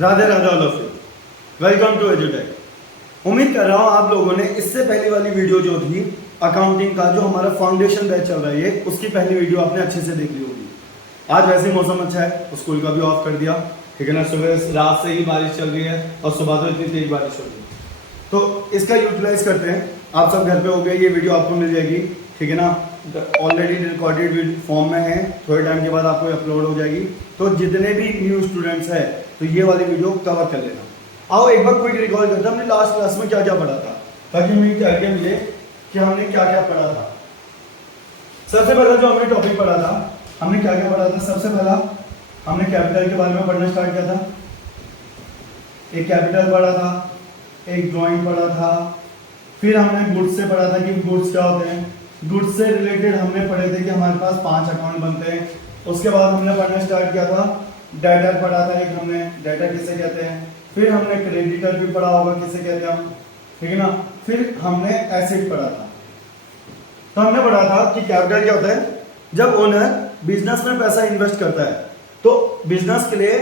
Radhe Radhe all of you, welcome to एजुटेक। उम्मीद कर रहा हूँ आप लोगों ने इससे पहली वाली वीडियो जो थी अकाउंटिंग का, जो हमारा फाउंडेशन बैच चल रहा है, उसकी पहली वीडियो आपने अच्छे से देख ली होगी। आज वैसे ही मौसम अच्छा है तो स्कूल का भी ऑफ कर दिया, ठीक है ना। सुबह रात से ही बारिश चल रही है और सुबह तो इतनी तेज बारिश हो रही है, तो इसका यूटिलाइज करते हैं। आप सब घर पे हो गए, ये वीडियो आपको मिल जाएगी, ठीक है ना। ऑलरेडी रिकॉर्डेड फॉर्म में है, थोड़े टाइम के बाद आपको अपलोड हो जाएगी। तो जितने भी न्यू स्टूडेंट्स हैं तो ये वाली वीडियो कवर कर लेना। आओ एक बार क्विक रिकॉल करते हैं हमने लास्ट क्लास में क्या क्या पढ़ा था, ताकि हमें क्या आइडिया मिले कि हमने क्या क्या पढ़ा था। सबसे पहला जो हमने टॉपिक पढ़ा था, हमने क्या क्या पढ़ा था। सबसे पहला हमने कैपिटल के बारे में पढ़ना स्टार्ट किया था। एक कैपिटल पढ़ा था, एक ड्राइंग पढ़ा था, फिर हमने गुड्स से पढ़ा था कि गुड्स क्या होते हैं। गुड्स से रिलेटेड हमने पढ़े थे कि हमारे पास 5 अकाउंट बनते हैं। उसके बाद हमने पढ़ना स्टार्ट किया था, डेटर पढ़ा था एक हमने, डेटर किसे कहते हैं। फिर हमने क्रेडिटर भी पढ़ा होगा किसे कहते हैं हम, ठीक है ना। फिर हमने एसेट पढ़ा था। तो हमने पढ़ा था कि कैपिटल क्या होता है, जब ओनर बिजनेस में पैसा इन्वेस्ट करता है तो बिजनेस के लिए,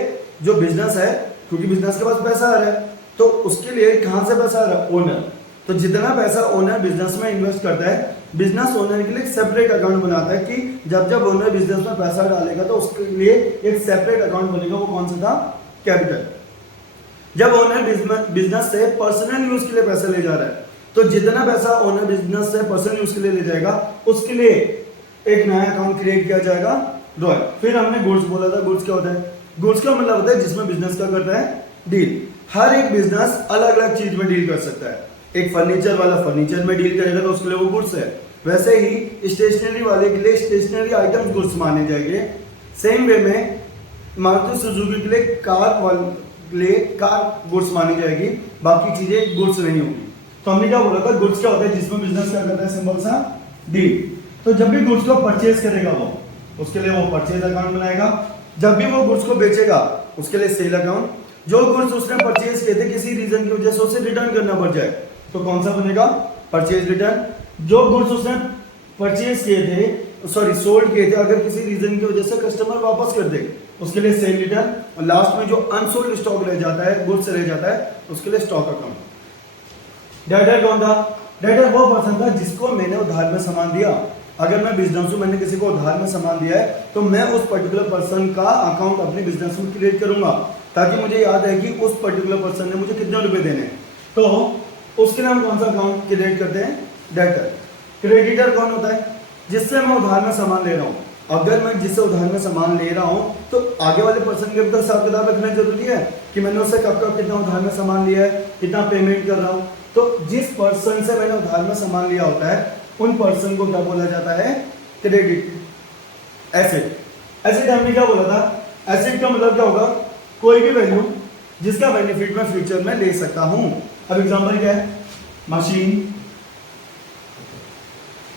जो बिजनेस है, क्योंकि बिजनेस के पास पैसा आ रहा है तो उसके लिए कहां से पैसा आ रहा है, ओनर। तो जितना पैसा ओनर बिजनेस में इन्वेस्ट करता है, बिजनेस ओनर के लिए सेपरेट अकाउंट बनाता है कि जब जब ओनर बिजनेस में पैसा डालेगा तो उसके लिए एक सेपरेट अकाउंट बनेगा। वो कौन सा था, कैपिटल। जब ओनर बिजनेस से पर्सनल यूज के लिए पैसा ले जा रहा है तो जितना पैसा ओनर बिजनेस से पर्सनल यूज के लिए ले जाएगा उसके लिए एक नया अकाउंट क्रिएट किया जाएगा, ड्रॉइंग। फिर हमने गुड्स बोला था। गुड्स क्या होता है, गुड्स का मतलब होता है जिसमें बिजनेस क्या करता है, डील। हर एक बिजनेस अलग अलग चीज में डील कर सकता है। एक फर्नीचर वाला फर्नीचर में डील करेगा तो उसके लिए वो गुड्स है। वैसे ही स्टेशनरी वाले के लिए स्टेशनरी आइटम्स गुड्स माने जाएंगे। सेम वे में मारुति सुजुकी के लिए कार गुड्स मानी जाएगी, बाकी चीजें गुड्स नहीं होगी। तो हमने क्या बोला था, गुड्स क्या होता है जिसमें बिजनेस क्या करता है, सिंपल सा डील। तो जब भी गुड्स को परचेज करेगा वो, उसके लिए वो परचेज अकाउंट बनाएगा। जब भी वो गुड्स को बेचेगा उसके लिए सेल अकाउंट। जो गुड्स उसने परचेज किए थे किसी रीजन की वजह से उसे रिटर्न करना पड़ जाए तो कौन सा बनेगा, परचेज रिटर्न। जो गुड्स उसने परचेज किए थे, सॉरी सोल्ड किए थे, अगर किसी रीजन की वजह से कस्टमर वापस कर दे उसके लिए सेल रिटर्न। और लास्ट में जो अनसोल्ड स्टॉक रह जाता है, गुड्स रह जाता है, उसके लिए स्टॉक अकाउंट। डेटर कौन था, डेटर वो पर्सन था जिसको मैंने उधार में सामान दिया। अगर मैं बिजनेस हूं, मैंने किसी को उधार में सामान दिया है तो मैं उस पर्टिकुलर पर्सन का अकाउंट अपने बिजनेस में क्रिएट करूंगा, ताकि मुझे याद है कि उस पर्टिकुलर पर्सन ने मुझे कितने रुपए देने। तो उसके नाम कौन सा अकाउंट क्रिएट करते हैं, डेटर। क्रेडिटर कौन होता है, जिससे मैं उधार में सामान ले रहा हूं। अगर मैं जिससे उधार में सामान ले रहा हूं तो आगे वाले पर्सन के अंदर हिसाब किताब रखना जरूरी है कि मैंने उससे कब कब कितना उधार में सामान लिया है, कितना पेमेंट कर रहा हूं। तो जिस पर्सन से मैंने उधार में सामान लिया होता है उन पर्सन को क्या बोला जाता है, क्रेडिट। एसेट। एसेट हमने क्या बोला था, एसेट का मतलब क्या होगा, कोई भी वैल्यू जिसका बेनिफिट मैं फ्यूचर में ले सकता हूं। अब एग्जांपल क्या है, मशीन,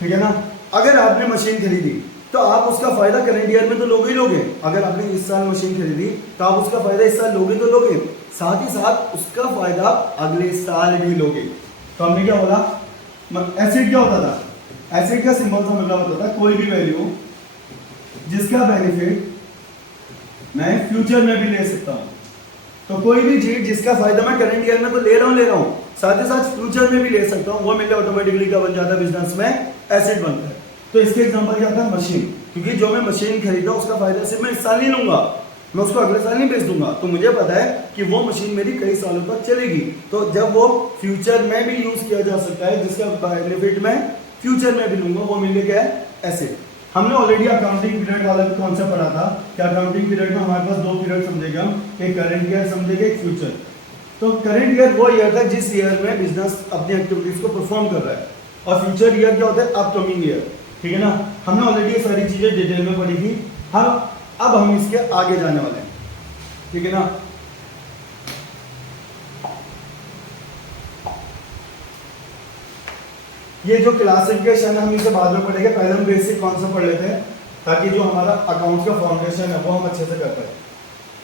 ठीक है ना। अगर आपने मशीन खरीदी तो आप उसका फायदा करंट ईयर में तो लोगे ही लोगे। अगर आपने इस साल मशीन खरीदी तो आप उसका फायदा इस साल लोगे तो लोगे, साथ ही साथ उसका फायदा अगले साल भी लोगे। तो हमने क्या बोला, एसेट क्या होता था, एसेट का सिंपल सा मतलब होता था कोई भी वैल्यू जिसका बेनिफिट मैं फ्यूचर में भी ले सकता हूं। तो कोई भी चीज जिसका फायदा मैं करंट ईयर में तो ले रहा हूं, साथ ही साथ फ्यूचर में भी ले सकता हूं, वो मेरे ऑटोमेटिकली क्या बन जाता है, बिजनेस में एसेट बनता है। तो इसके एग्जांपल क्या था, मशीन। क्योंकि जो मैं मशीन खरीदा उसका फायदा सिर्फ मैं इस साल नहीं लूंगा, मैं उसको अगले साल नहीं बेच दूंगा। तो मुझे पता है कि वो मशीन मेरी कई सालों तक चलेगी। तो जब वो फ्यूचर में भी यूज किया जा सकता है, जिसका बेनिफिट मैं फ्यूचर में भी लूंगा, वो मेरे क्या है, एसेट। हमने ऑलरेडी अकाउंटिंग पीरियड वाला भी कॉन्सेप्ट पढ़ा था कि अकाउंटिंग पीरियड में हमारे पास 2 पीरियड समझेगा, एक करंट ईयर समझेगा, एक फ्यूचर। तो करंट ईयर वो ईयर था जिस ईयर में बिजनेस अपनी एक्टिविटीज को परफॉर्म कर रहा है, और फ्यूचर ईयर क्या होता है, अपकमिंग ईयर, ठीक है ना। हमने ऑलरेडी ये सारी चीजें डिटेल में पढ़ी थी। अब हम इसके आगे जाने वाले हैं, ठीक है ना। ये जो क्लासिफिकेशन है हम इसे बाद में पढ़ेंगे, पहले हम बेसिक कॉन्सेप्ट पढ़ लेते हैं ताकि जो हमारा अकाउंट का फाउंडेशन है वो हम अच्छे से कर पाए।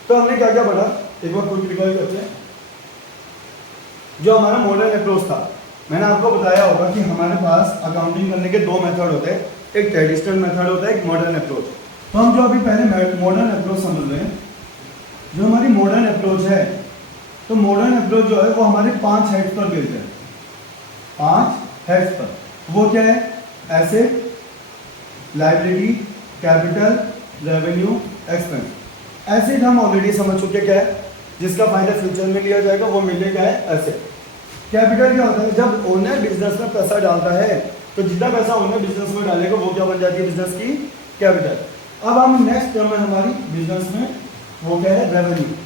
तो हमने क्या क्या पढ़ा, एक बार क्विक रिकॉल करते हैं। जो हमारा मॉडर्न अप्रोच था, मैंने आपको बताया होगा कि हमारे पास अकाउंटिंग करने के 2 मेथड होते हैं, एक ट्रेडिशनल मेथड होता है, एक मॉडर्न अप्रोच। तो हम जो अभी पहले मॉडर्न अप्रोच समझ रहे हैं, जो हमारी मॉडर्न अप्रोच है तो मॉडर्न अप्रोच जो है वो हमारे 5 हेड्स पर बेस्ड है, 5 हेड्स पर। वो क्या है? Asset, liability, capital, revenue, expense. Asset हम ऑलरेडी समझ चुके क्या है, जिसका फायदा फ्यूचर में लिया जाएगा, वो मिलेगा है एसेट। कैपिटल क्या होता है? जब ओनर बिजनेस में पैसा डालता है तो जितना पैसा ओनर बिजनेस में डालेगा वो क्या बन जाती है बिजनेस की? कैपिटल। अब हम नेक्स्ट टर्म है हमारी बिजनेस में, वो क्या है? रेवेन्यू।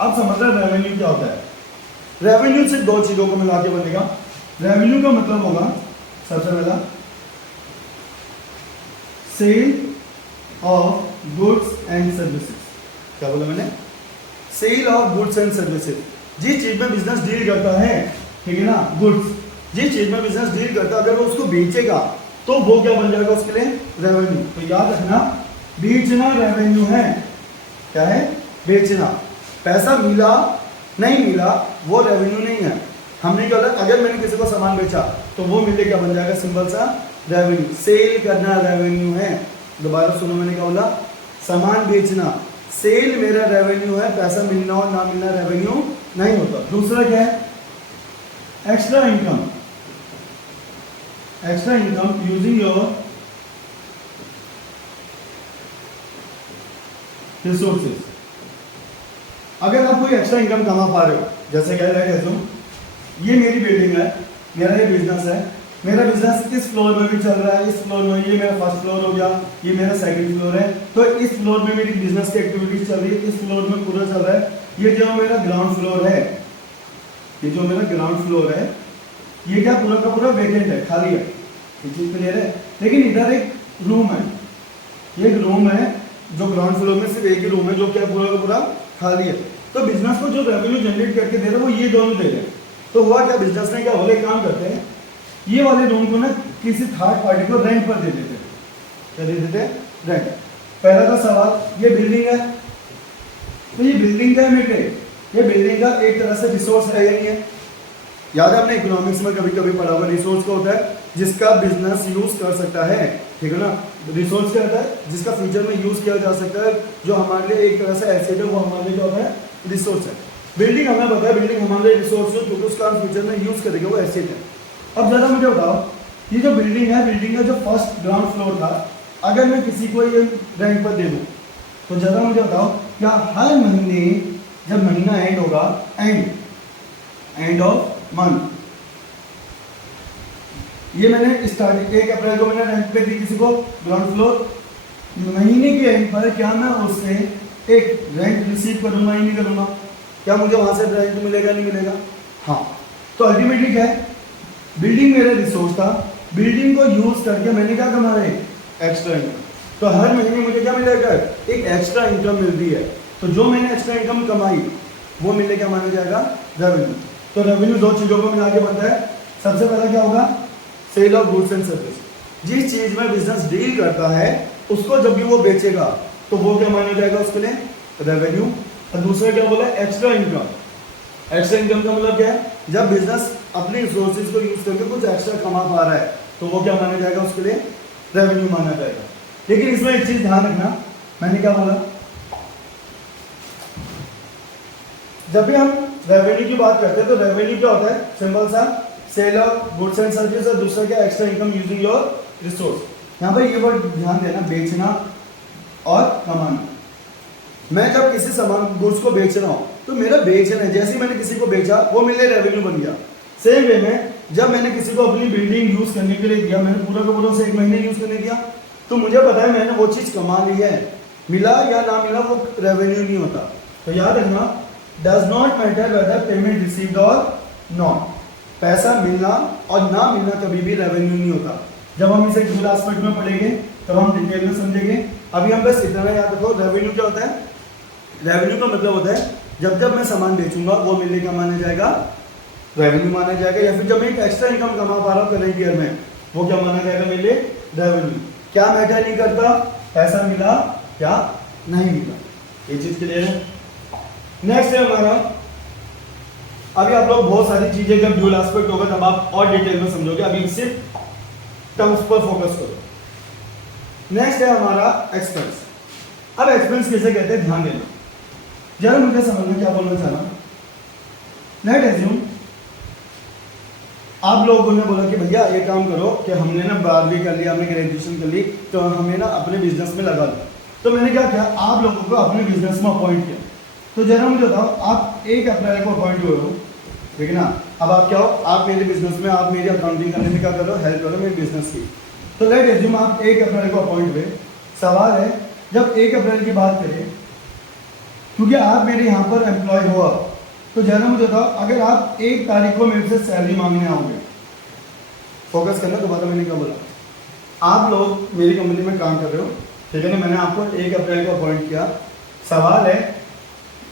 अब समझ रहे रेवेन्यू क्या होता है? रेवेन्यू सिर्फ 2 चीजों को मिला के बनेगा। रेवेन्यू का मतलब होगा सबसे पहला sale of goods and services. क्या बोला मैंने? Sale of goods and services. जिस चीज में बिजनेस डील करता है, ठीक है ना, गुड्स, जिस चीज में बिजनेस डील करता है अगर वो उसको बेचेगा तो वो क्या बन जाएगा उसके लिए? रेवेन्यू। तो याद रखना, बेचना रेवेन्यू है। क्या है? बेचना। पैसा मिला नहीं मिला वो रेवेन्यू नहीं है। हमने क्या बोला? अगर मैंने किसी को सामान बेचा तो वो मिले क्या बन जाएगा? सिंपल सा रेवेन्यू। सेल करना रेवेन्यू है। दोबारा सुनो, मैंने क्या बोला? सामान बेचना, सेल मेरा रेवेन्यू है। पैसा मिलना और ना मिलना रेवेन्यू नहीं होता। दूसरा क्या है? Extra income. Extra income using your resources. अगर आप कोई एक्स्ट्रा इनकम कमा पा रहे हो, जैसे कह रहे हैं ये मेरी बिल्डिंग है, मेरा ये बिजनेस है, मेरा बिजनेस इस फ्लोर में भी चल रहा है, इस फ्लोर में, ये मेरा फर्स्ट फ्लोर हो गया, ये मेरा सेकंड फ्लोर है, तो इस फ्लोर में मेरी बिजनेस की एक्टिविटीज चल रही है, इस फ्लोर में पूरा चल रहा है। ये जो मेरा ग्राउंड फ्लोर है, ये जो मेरा ग्राउंड फ्लोर है, ये क्या पूरा का पूरा वेकेंट है, खाली है। ये चीज क्लियर है? लेकिन इधर एक रूम है, ये एक रूम है जो ग्राउंड फ्लोर में सिर्फ एक ही रूम है जो क्या पूरा का पूरा खाली है। तो बिजनेस को जो रेवेन्यू जनरेट करके दे रहे हैं वो ये दोनों दे रहे हैं। तो हुआ क्या, बिजनेस ने क्या बोले, काम करते हैं, ये वाले रूम को ना किसी थर्ड पार्टी को रेंट पर दे देते। क्या दे देते? रेंट। पहला का सवाल, ये बिल्डिंग है, तो ये बिल्डिंग का बेटे, ये बिल्डिंग का एक तरह से रिसोर्स है या नहीं है? याद है आपने इकोनॉमिक्स में कभी कभी पढ़ा हुआ, रिसोर्स का होता है जिसका बिजनेस यूज कर सकता है, ठीक है ना। रिसोर्स क्या होता है? जिसका फ्यूचर में यूज किया जा सकता है, जो हमारे लिए एक तरह से एसेट है, वो हमारे लिए क्या होता है? रिसोर्स है। बिल्डिंग हमें पता है, बिल्डिंग हमारे लिए रिसोर्स है क्योंकि उसका हम फ्यूचर में यूज करेंगे, वो एसेट है। अब जरा मुझे बताओ, ये जो बिल्डिंग है, बिल्डिंग का जो फर्स्ट ग्राउंड फ्लोर था, अगर मैं किसी को ये रेंट पर दे दूं तो जरा मुझे बताओ, क्या हर महीने जब महीना एंड होगा, एंड ऑफ मंथ, ये मैंने स्टार्टिंग 1 अप्रैल को मैंने रेंट पे दी किसी को ग्राउंड फ्लोर, महीने के एंड पर क्या मैं उससे एक रेंट रिसीव करूंगा या नहीं करूंगा? क्या मुझे वहां से रेंट मिलेगा नहीं मिलेगा? हाँ। तो अल्टीमेटली क्या है, बिल्डिंग मेरा रिसोर्स था, बिल्डिंग को यूज करके मैंने क्या कमा रहे? Extra income. तो हर महीने मुझे क्या मिलेगा? एक एक्स्ट्रा इनकम मिल रही है। तो जो मैंने एक्स्ट्रा इनकम कमाई वो मिले क्या माना जाएगा? रेवेन्यू। तो रेवेन्यू 2 चीजों को मिला के बनता है। सबसे पहला क्या होगा? Sale of goods and service. जिस चीज में बिजनेस डील करता है उसको जब भी वो बेचेगा तो वो क्या माना जाएगा उसके लिए? रेवेन्यू। और दूसरा क्या बोला? Extra income. एक्स्ट्रा इनकम का मतलब क्या है? जब बिजनेस अपने रिसोर्सेज को यूज करके कुछ एक्स्ट्रा कमा पा रहा है तो वो क्या माना जाएगा उसके लिए? रेवेन्यू माना जाएगा। लेकिन इसमें एक चीज ध्यान रखना, मैंने क्या बोला, जब भी हम रेवेन्यू की बात करते हैं तो रेवेन्यू क्या होता है? सिंपल सा sale of goods and service, और दूसरा क्या? Extra income using your resource. यहाँ पर ये वर्ड ध्यान देना, बेचना और कमाना। मैं जब किसी सामान गुड्स को बेच रहा हूं तो मेरा बेचना है, जैसे ही मैंने किसी को बेचा वो मेरे रेवेन्यू बन गया। सेम वे में जब मैंने किसी को अपनी बिल्डिंग यूज करने के लिए दिया, मैंने पूरा का पूरा से 1 महीने यूज करने दिया, तो मुझे पता है मैंने वो चीज कमा ली है, मिला या ना मिला वो रेवेन्यू नहीं होता। तो याद रखना, does not matter whether payment received और नॉट। पैसा मिलना और ना मिलना कभी भी रेवेन्यू नहीं होता। जब हम इसे डुअल एस्पेक्ट में पढ़ेंगे तब हम डिटेल में समझेंगे। अभी हम बस इतना याद रखो, रेवेन्यू क्या होता है? रेवेन्यू का मतलब होता है जब जब मैं सामान बेचूंगा वो मेरे लिए क्या माना जाएगा? रेवेन्यू माना जाएगा। या फिर जब मैं एक एक्स्ट्रा इनकम कमा पा रहा हूँ करंट ईयर में, वो क्या माना जाएगा मेरे लिए? रेवेन्यू। क्या मैटर नहीं करता पैसा मिला क्या नहीं मिला, ये चीज क्लियर है। नेक्स्ट है हमारा, अभी आप लोग बहुत सारी चीजें जब ड्यूल एस्पेक्ट होगा तब आप और डिटेल में समझोगे, अभी सिर्फ टर्म्स पर फोकस करो। नेक्स्ट है हमारा एक्सपेंस। अब एक्सपेंस किसे कहते हैं ध्यान देना, जरा मुझे समझना क्या बोलना चाह रहा हूं। लेट एज्यूम आप लोगों ने बोला कि भैया ये काम करो कि हमने ना 12वीं कर लिया, हमने ग्रेजुएशन कर ली, तो हमें ना अपने बिजनेस में लगा दो। तो मैंने क्या किया, आप लोगों को अपने बिजनेस में अपॉइंट किया। तो जरा मुझे बताओ, आप 1 अप्रैल को अपॉइंट हुए हो, ठीक है ना। अब आप क्या हो, आप मेरे बिजनेस में, आप मेरी अकाउंटिंग करने में क्या करो, हेल्प करो मेरे बिजनेस की। तो लेट एज्यूम आप 1 अप्रैल को अपॉइंट हुए। सवाल है, जब 1 अप्रैल की बात करें, क्योंकि आप मेरे यहाँ पर एम्प्लॉय हो, तो जरा मुझे बताओ, अगर आप 1 तारीख को मेरे से सैलरी मांगने आओगे, फोकस करना, दोबारा मैंने क्या बोला, आप लोग मेरी कंपनी में काम कर रहे हो, ठीक है ना। मैंने आपको 1 अप्रैल को अपॉइंट किया। सवाल है,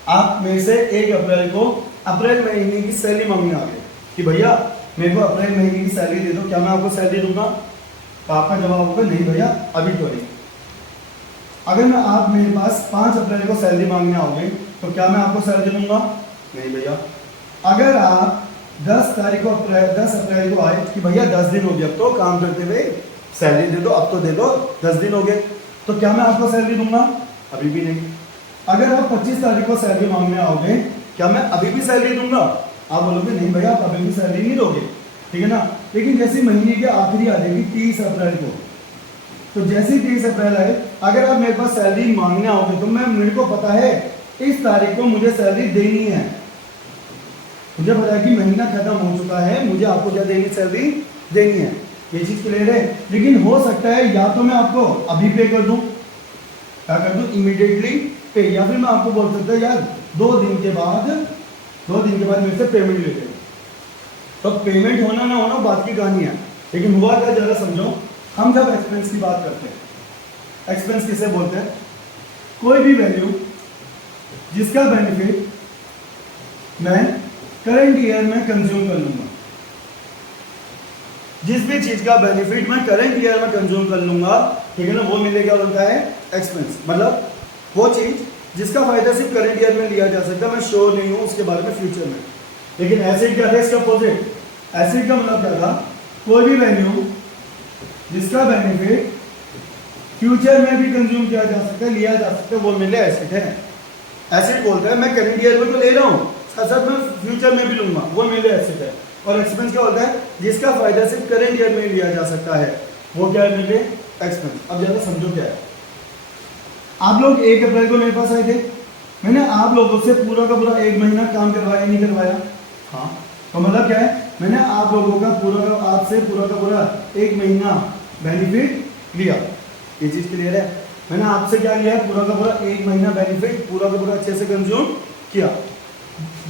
आप मेरे से 1 अप्रैल को अप्रैल महीने की सैलरी मांगने आ गए कि भैया मेरे को अप्रैल महीने की सैलरी दे दो, क्या मैं आपको सैलरी दूंगा? तो आपका जवाब होगा नहीं भैया, अभी तो नहीं। अगर मैं आप मेरे पास 5 अप्रैल को सैलरी मांगने आओगे, तो क्या मैं आपको सैलरी दूंगा? नहीं भैया। अगर आप 10 अप्रैल को आए कि भैया 10 दिन हो गए अब तो काम करते हुए, सैलरी दे दो, अब तो दे दो, 10 दिन हो गए, तो क्या मैं आपको सैलरी दूंगा? अभी भी नहीं। अगर आप 25 तारीख को सैलरी मांगने आओगे, क्या मैं अभी भी सैलरी दूंगा? आप बोलोगे नहीं भैया, आप अभी भी सैलरी नहीं दोगे, ठीक है ना। लेकिन जैसे महीने की आखिरी आ जाएगी 30 अप्रैल को, तो जैसे ही 30 अप्रैल आए, अगर आप मेरे पास सैलरी मांगने आओगे, तो मेरे को पता है इस तारीख को मुझे सैलरी देनी है, मुझे पता है कि महीना खत्म हो चुका है, मुझे आपको क्या देनी, सैलरी देनी है। ये चीज क्लियर है। लेकिन हो सकता है या तो मैं आपको अभी पे कर दूं, क्या कर दूं, इमीडिएटली पे, या फिर मैं आपको बोल सकता हूँ यार 2 दिन के बाद मेरे से पेमेंट ले लें। तो पेमेंट होना ना होना बात की कहानी है। लेकिन हुआ क्या, जरा समझो। हम जब एक्सपेंस की बात करते हैं, एक्सपेंस किसे बोलते हैं? कोई भी वैल्यू जिसका बेनिफिट मैं करंट ईयर में कंज्यूम कर लूंगा, जिस भी चीज का बेनिफिट मैं करंट ईयर में कंज्यूम कर लूंगा, ठीक है ना, वो मेरे क्या बनता है, एक्सपेंस। मतलब वो चीज जिसका फायदा सिर्फ करंट ईयर में लिया जा सकता है, मैं श्योर नहीं हूं उसके बारे में फ्यूचर में। लेकिन एसिड क्या था, इसका अपोजिट। एसिड का मतलब क्या था, कोई भी वैल्यू जिसका बेनिफिट फ्यूचर में भी कंज्यूम किया जा सकता है, लिया जा सकता है, वो मेरे लिए एसिड है। एसिड बोलता है मैं करंट ईयर में तो ले रहा हूं, साथ में फ्यूचर में भी लूंगा, वो मेरे लिए एसिड है। और एक्सपेंस क्या होता है, जिसका फायदा सिर्फ करंट ईयर में लिया जा सकता है, वो क्या है मेरे लिए, एक्सपेंस। अब ज्यादा समझो क्या है। आप लोग 1 अप्रैल को मेरे पास आए थे, मैंने आप लोगों से पूरा का पूरा 1 महीना काम करवाया, नहीं करवाया? हाँ। तो मतलब क्या है, मैंने आप लोगों का आपसे पूरा का पूरा 1 महीना बेनिफिट लिया। ये चीज क्लियर है। मैंने आपसे क्या लिया, पूरा का पूरा 1 महीना बेनिफिट पूरा का पूरा अच्छे से कंज्यूम किया।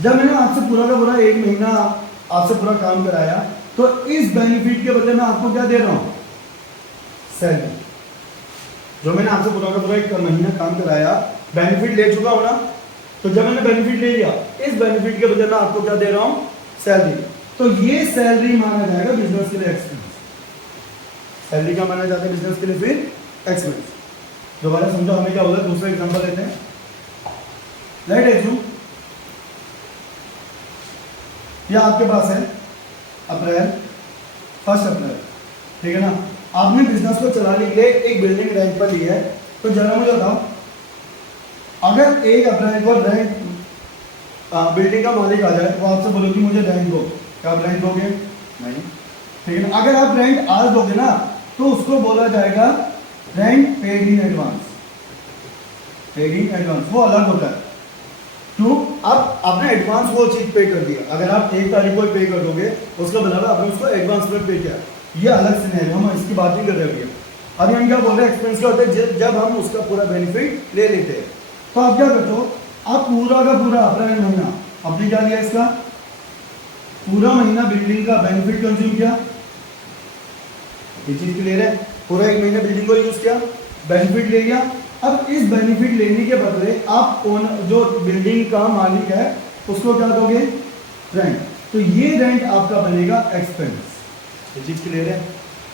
जब मैंने आपसे पूरा का पूरा 1 महीना आपसे पूरा काम कराया, तो इस बेनिफिट के बदले में आपको क्या दे रहा हूं, सैलरी। जो मैंने आपसे पूरा का पूरा 1 महीना काम कराया, बेनिफिट ले चुका हूं ना, तो जब मैंने बेनिफिट ले लिया, इस बेनिफिट के बदले में आपको क्या दे रहा हूं, सैलरी। तो ये सैलरी माना जाएगा बिजनेस के लिए एक्सपेंस। सैलरी क्या माना जाता है बिजनेस के लिए, फिर एक्सपेंस। दोबारा समझो हमें क्या होगा, दूसरा एग्जांपल लेते हैं। लेट एज्यूम ये आपके पास है अप्रैल, 1 अप्रैल, ठीक है ना। आपने बिजनेस को चलाने के लिए एक बिल्डिंग रेंट पर ली है। तो जरा मुझे बताओ, अगर 1 अप्रैल को रेंट बिल्डिंग का मालिक आ जाए, वो आपसे बोलो कि मुझे रेंट दो, क्या आप रेंट दोगे? नहीं, ठीक है ना। अगर आप रेंट आज दोगे ना, तो उसको बोला जाएगा rent paid in advance. Paid in advance वो अलग होता है। क्यों? अब आपने एडवांस वो चीज पे कर दिया। अगर आप 1 तारीख को पे कर दोगे, उसका मतलब आपने उसको एडवांस में पे किया। ये अलग सिनेरियो, हम इसकी बात नहीं कर रहे हैं। अभी हम क्या बोल रहे हैं, एक्सपेंस क्या होता है, जब हम उसका पूरा बेनिफिट ले लेते हैं। तो आप क्या करते हो, आप पूरा का पूरा अप्रैल महीना आपने क्या लिया, इसका पूरा महीना बिल्डिंग का बेनिफिट कंज्यूम किया। ये चीज क्लियर है। पूरा 1 महीना बिल्डिंग को यूज किया, बेनिफिट ले लिया। अब इस बेनिफिट लेने के बदले आप जो बिल्डिंग का मालिक है उसको क्या दोगे, रेंट। तो ये रेंट आपका बनेगा एक्सपेंस। ये चीज क्लियर है।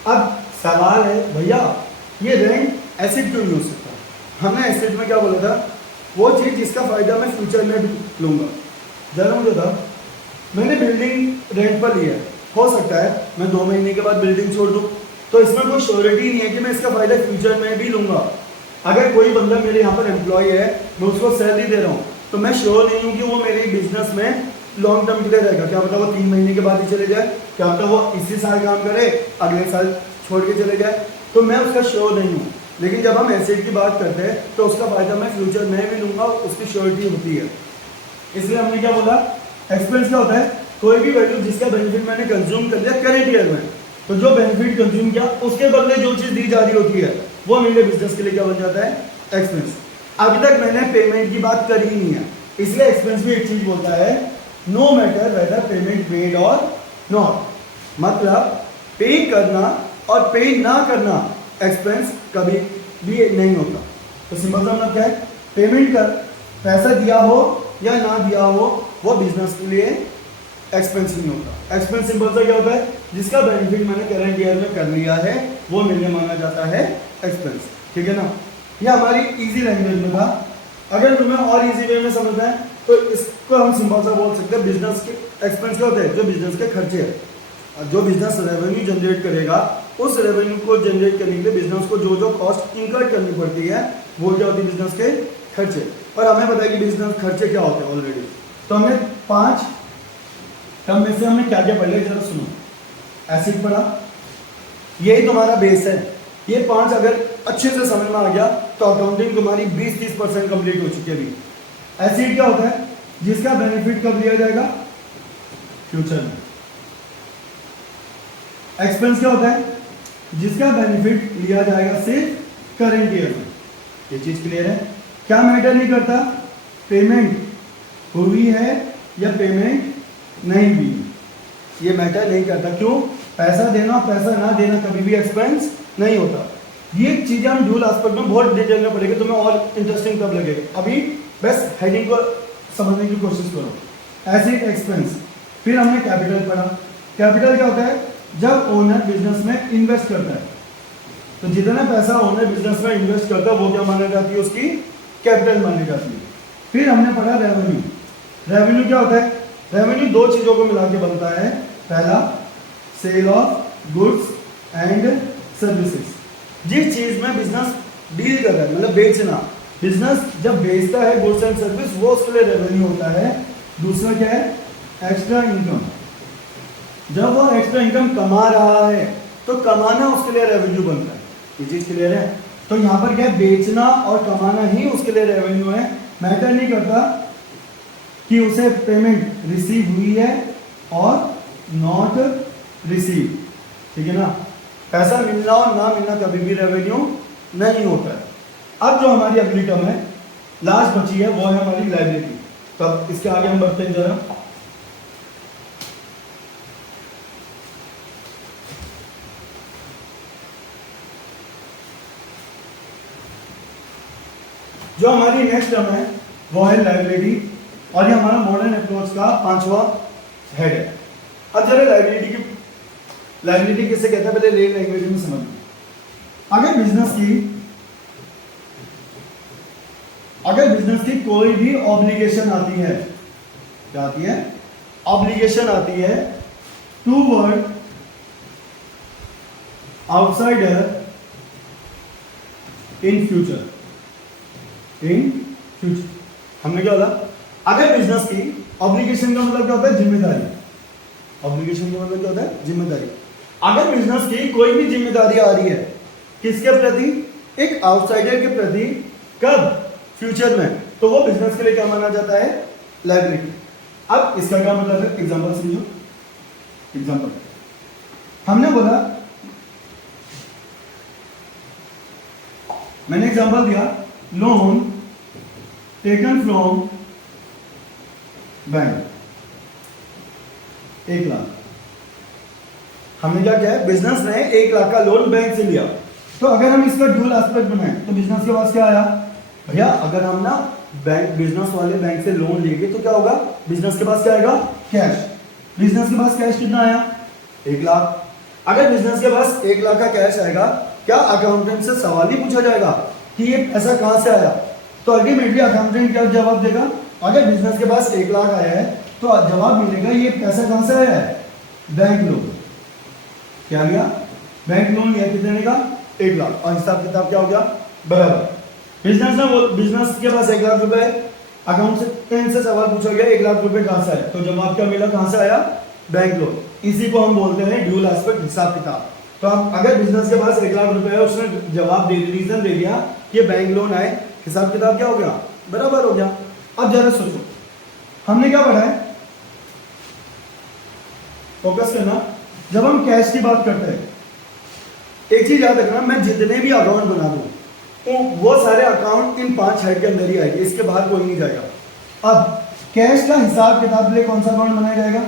अब सवाल है, भैया ये रेंट एसिड क्यों यूज सकता है? हमने एसिड में क्या बोला था, वो चीज जिसका फायदा मैं फ्यूचर में भी लूंगा। जरा मुझे था, मैंने बिल्डिंग रेंट पर लिया है, हो सकता है मैं 2 महीने के बाद बिल्डिंग छोड़ दूं, तो इसमें कोई श्योरिटी नहीं है कि मैं इसका फायदा फ्यूचर में भी लूंगा। अगर कोई बंदा मेरे यहाँ पर एम्प्लॉय है, मैं उसको सैलरी दे रहा हूँ, तो मैं श्योर नहीं हूँ कि वो मेरे बिजनेस में लॉन्ग टर्म के लिए रहेगा, क्या पता वो 3 महीने के बाद ही चले जाए, क्या पता वो इसी साल काम करे अगले साल छोड़ के चले जाए, तो मैं उसका श्योर नहीं हूँ। लेकिन जब हम एसेट की बात करते हैं तो उसका फायदा मैं फ्यूचर में भी लूंगा, उसकी श्योरिटी होती है। इसलिए हमने क्या बोला, एक्सपेंस क्या होता है, कोई भी वैल्यू जिसका बेनिफिट मैंने कंज्यूम कर लिया करेंट ईयर में, तो जो बेनिफिट कंज्यूम किया उसके बदले जो चीज दी जा रही होती है वो मेरे बिजनेस के लिए क्या बन जाता है, एक्सपेंस। अभी तक मैंने पेमेंट की बात करी ही नहीं है, इसलिए एक्सपेंस भी एक चीज बोलता है, no matter whether payment paid और नॉट, मतलब पे करना और पे ना करना एक्सपेंस कभी भी नहीं होता। तो सिंपल सा मतलब क्या है, पेमेंट कर, पैसा दिया हो या ना दिया हो वो बिजनेस के लिए एक्सपेंस नहीं होता। एक्सपेंस सिंपल सा क्या होता है, जिसका बेनिफिट मैंने करंट ईयर में कर लिया है वो मेरे लिए माना जाता है एक्सपेंस, ठीक है ना। ये हमारी इजी लैंग्वेज में था। अगर तुम्हें और इजी वे में समझना है तो इसको हम सिंपल सा बोल सकते हैं, बिजनेस के एक्सपेंस क्या होते हैं, जो बिजनेस के खर्चे है। जो बिजनेस रेवेन्यू जनरेट करेगा उस रेवेन्यू को जनरेट करने के लिए बिजनेस को जो जो कॉस्ट इंकर करनी पड़ती है वो क्या होती है, बिजनेस के खर्चे। और हमें पता है कि बिजनेस खर्चे क्या होते हैं ऑलरेडी। तो हमने 5 टर्म में से हमने क्या क्या पढ़ लिया, जरा सुनो। एसिड पढ़ा, यही तुम्हारा बेस है। ये 5 अगर अच्छे से समझ में आ गया तो अकाउंटिंग तुम्हारी 20-30% कंप्लीट हो चुकी है अभी। एसिड क्या होता है, जिसका बेनिफिट कब लिया जाएगा, फ्यूचर में। एक्सपेंस क्या होता है, जिसका बेनिफिट लिया जाएगा सिर्फ करंट ईयर में। ये चीज क्लियर है। क्या मैटर नहीं करता, पेमेंट हुई है या पेमेंट नहीं हुई, ये मैटर नहीं करता। क्यों, पैसा देना पैसा ना देना कभी भी एक्सपेंस नहीं होता। ये चीजें हम ड्यूल एस्पेक्ट में बहुत डिटेल में पढ़ेंगे, तुम्हें और इंटरेस्टिंग तब लगेगा। अभी बस हेडिंग को समझने की कोशिश करो। एसिड एक्सपेंस, फिर हमने कैपिटल पढ़ा। कैपिटल क्या होता है, जब ओनर बिजनेस में इन्वेस्ट करता है, तो जितना पैसा ओनर बिजनेस में इन्वेस्ट करता है वो क्या माना जाती है, उसकी कैपिटल मानी जाती है। फिर हमने पढ़ा रेवेन्यू। रेवेन्यू क्या होता है, रेवेन्यू 2 चीजों को मिला के बनता है। पहला, sale of goods and services. जिस चीज में बिजनेस डील कर रहा है, मतलब बेचना, बिजनेस जब बेचता है गुड्स एंड सर्विस वो उसके लिए रेवेन्यू होता है। दूसरा क्या है, एक्स्ट्रा इनकम। जब वो एक्स्ट्रा इनकम कमा रहा है तो कमाना उसके लिए रेवेन्यू बनता है। ये चीज क्लियर है। तो यहाँ पर क्या है, बेचना और कमाना ही उसके लिए रेवेन्यू है। मैटर नहीं करता कि उसे पेमेंट रिसीव हुई है और नॉट रिसीव, ठीक है ना। पैसा मिलना और ना मिलना कभी भी रेवेन्यू नहीं होता है। अब जो हमारी अगली टर्म है, लास्ट बची है, वो है हमारी लायबिलिटी। तो अब इसके आगे हम बढ़ते हैं जरा। जो हमारी नेक्स्ट टर्म है वो है लायबिलिटी, और ये हमारा मॉडर्न अप्रोच का 5वां हेड है। अब जरा लायबिलिटी किसे कहते हैं पहले लेन लैंग्वेज में समझ लो। अगर बिजनेस की कोई भी ऑब्लिगेशन आती है, क्या आती है, ऑब्लिगेशन आती है टूवर्ड आउटसाइडर इन फ्यूचर, हमने क्या बोला, अगर बिजनेस की ऑब्लिगेशन का मतलब क्या होता है, जिम्मेदारी। ऑब्लिगेशन का मतलब क्या होता है, जिम्मेदारी। अगर बिजनेस की कोई भी जिम्मेदारी आ रही है किसके प्रति, एक आउटसाइडर के प्रति, कब, फ्यूचर में, तो वो बिजनेस के लिए क्या माना जाता है, लायबिलिटी। अब इसका क्या मतलब है, एग्जांपल समझो। एग्जांपल हमने बोला, मैंने एग्जांपल दिया, loan taken from bank 1 lakh. हमने क्या किया है, बिजनेस ने 1 लाख का लोन बैंक से लिया। तो अगर हम इसका ड्यूल एस्पेक्ट बनाएं तो बिजनेस के पास क्या आया भैया, अगर हम ना बिजनेस वाले बैंक से लोन लेंगे तो क्या होगा, बिजनेस के पास क्या आएगा, कैश। बिजनेस के पास कैश कितना आया, 1 लाख। अगर बिजनेस के पास 1 लाख का कैश आएगा, क्या अकाउंटेंट से सवाल ही पूछा जाएगा कि ये पैसा कहां से आया, तो अल्टीमेटली अकाउंटेंट क्या जवाब देगा, अगर बिजनेस के पास 1 लाख आया है तो जवाब मिलेगा ये पैसा कहां से आया है, बैंक लोन। क्या लिया, बैंक लोन लिया, कितने का, 1 लाख। और हिसाब किताब क्या हो गया, बराबर। बिजनेस के पास 1 लाख रुपए है, अकाउंट से इनसे सवाल पूछा गया 1 लाख रुपए कहां से आया, तो जवाब क्या मिला, कहां से आया, बैंक लोन। इसी को हम बोलते हैं ड्यूल एस्पेक्ट हिसाब किताब। तो हम अगर बिजनेस के पास 1 लाख रुपए है, उसने जवाब दे रीजन दे दिया कि बैंक लोन आए, हिसाब किताब क्या हो गया, बराबर हो गया। अब जरा सोचो हमने क्या पढ़ा है, फोकस करना। जब हम कैश की बात करते हैं, एक चीज याद रखना, मैं जितने भी अकाउंट बना दूं वो सारे अकाउंट इन 5 हेड के अंदर ही आएंगे, इसके बाहर कोई नहीं जाएगा। अब कैश का हिसाब किताब के लिए कौन सा अकाउंट बनाया जाएगा,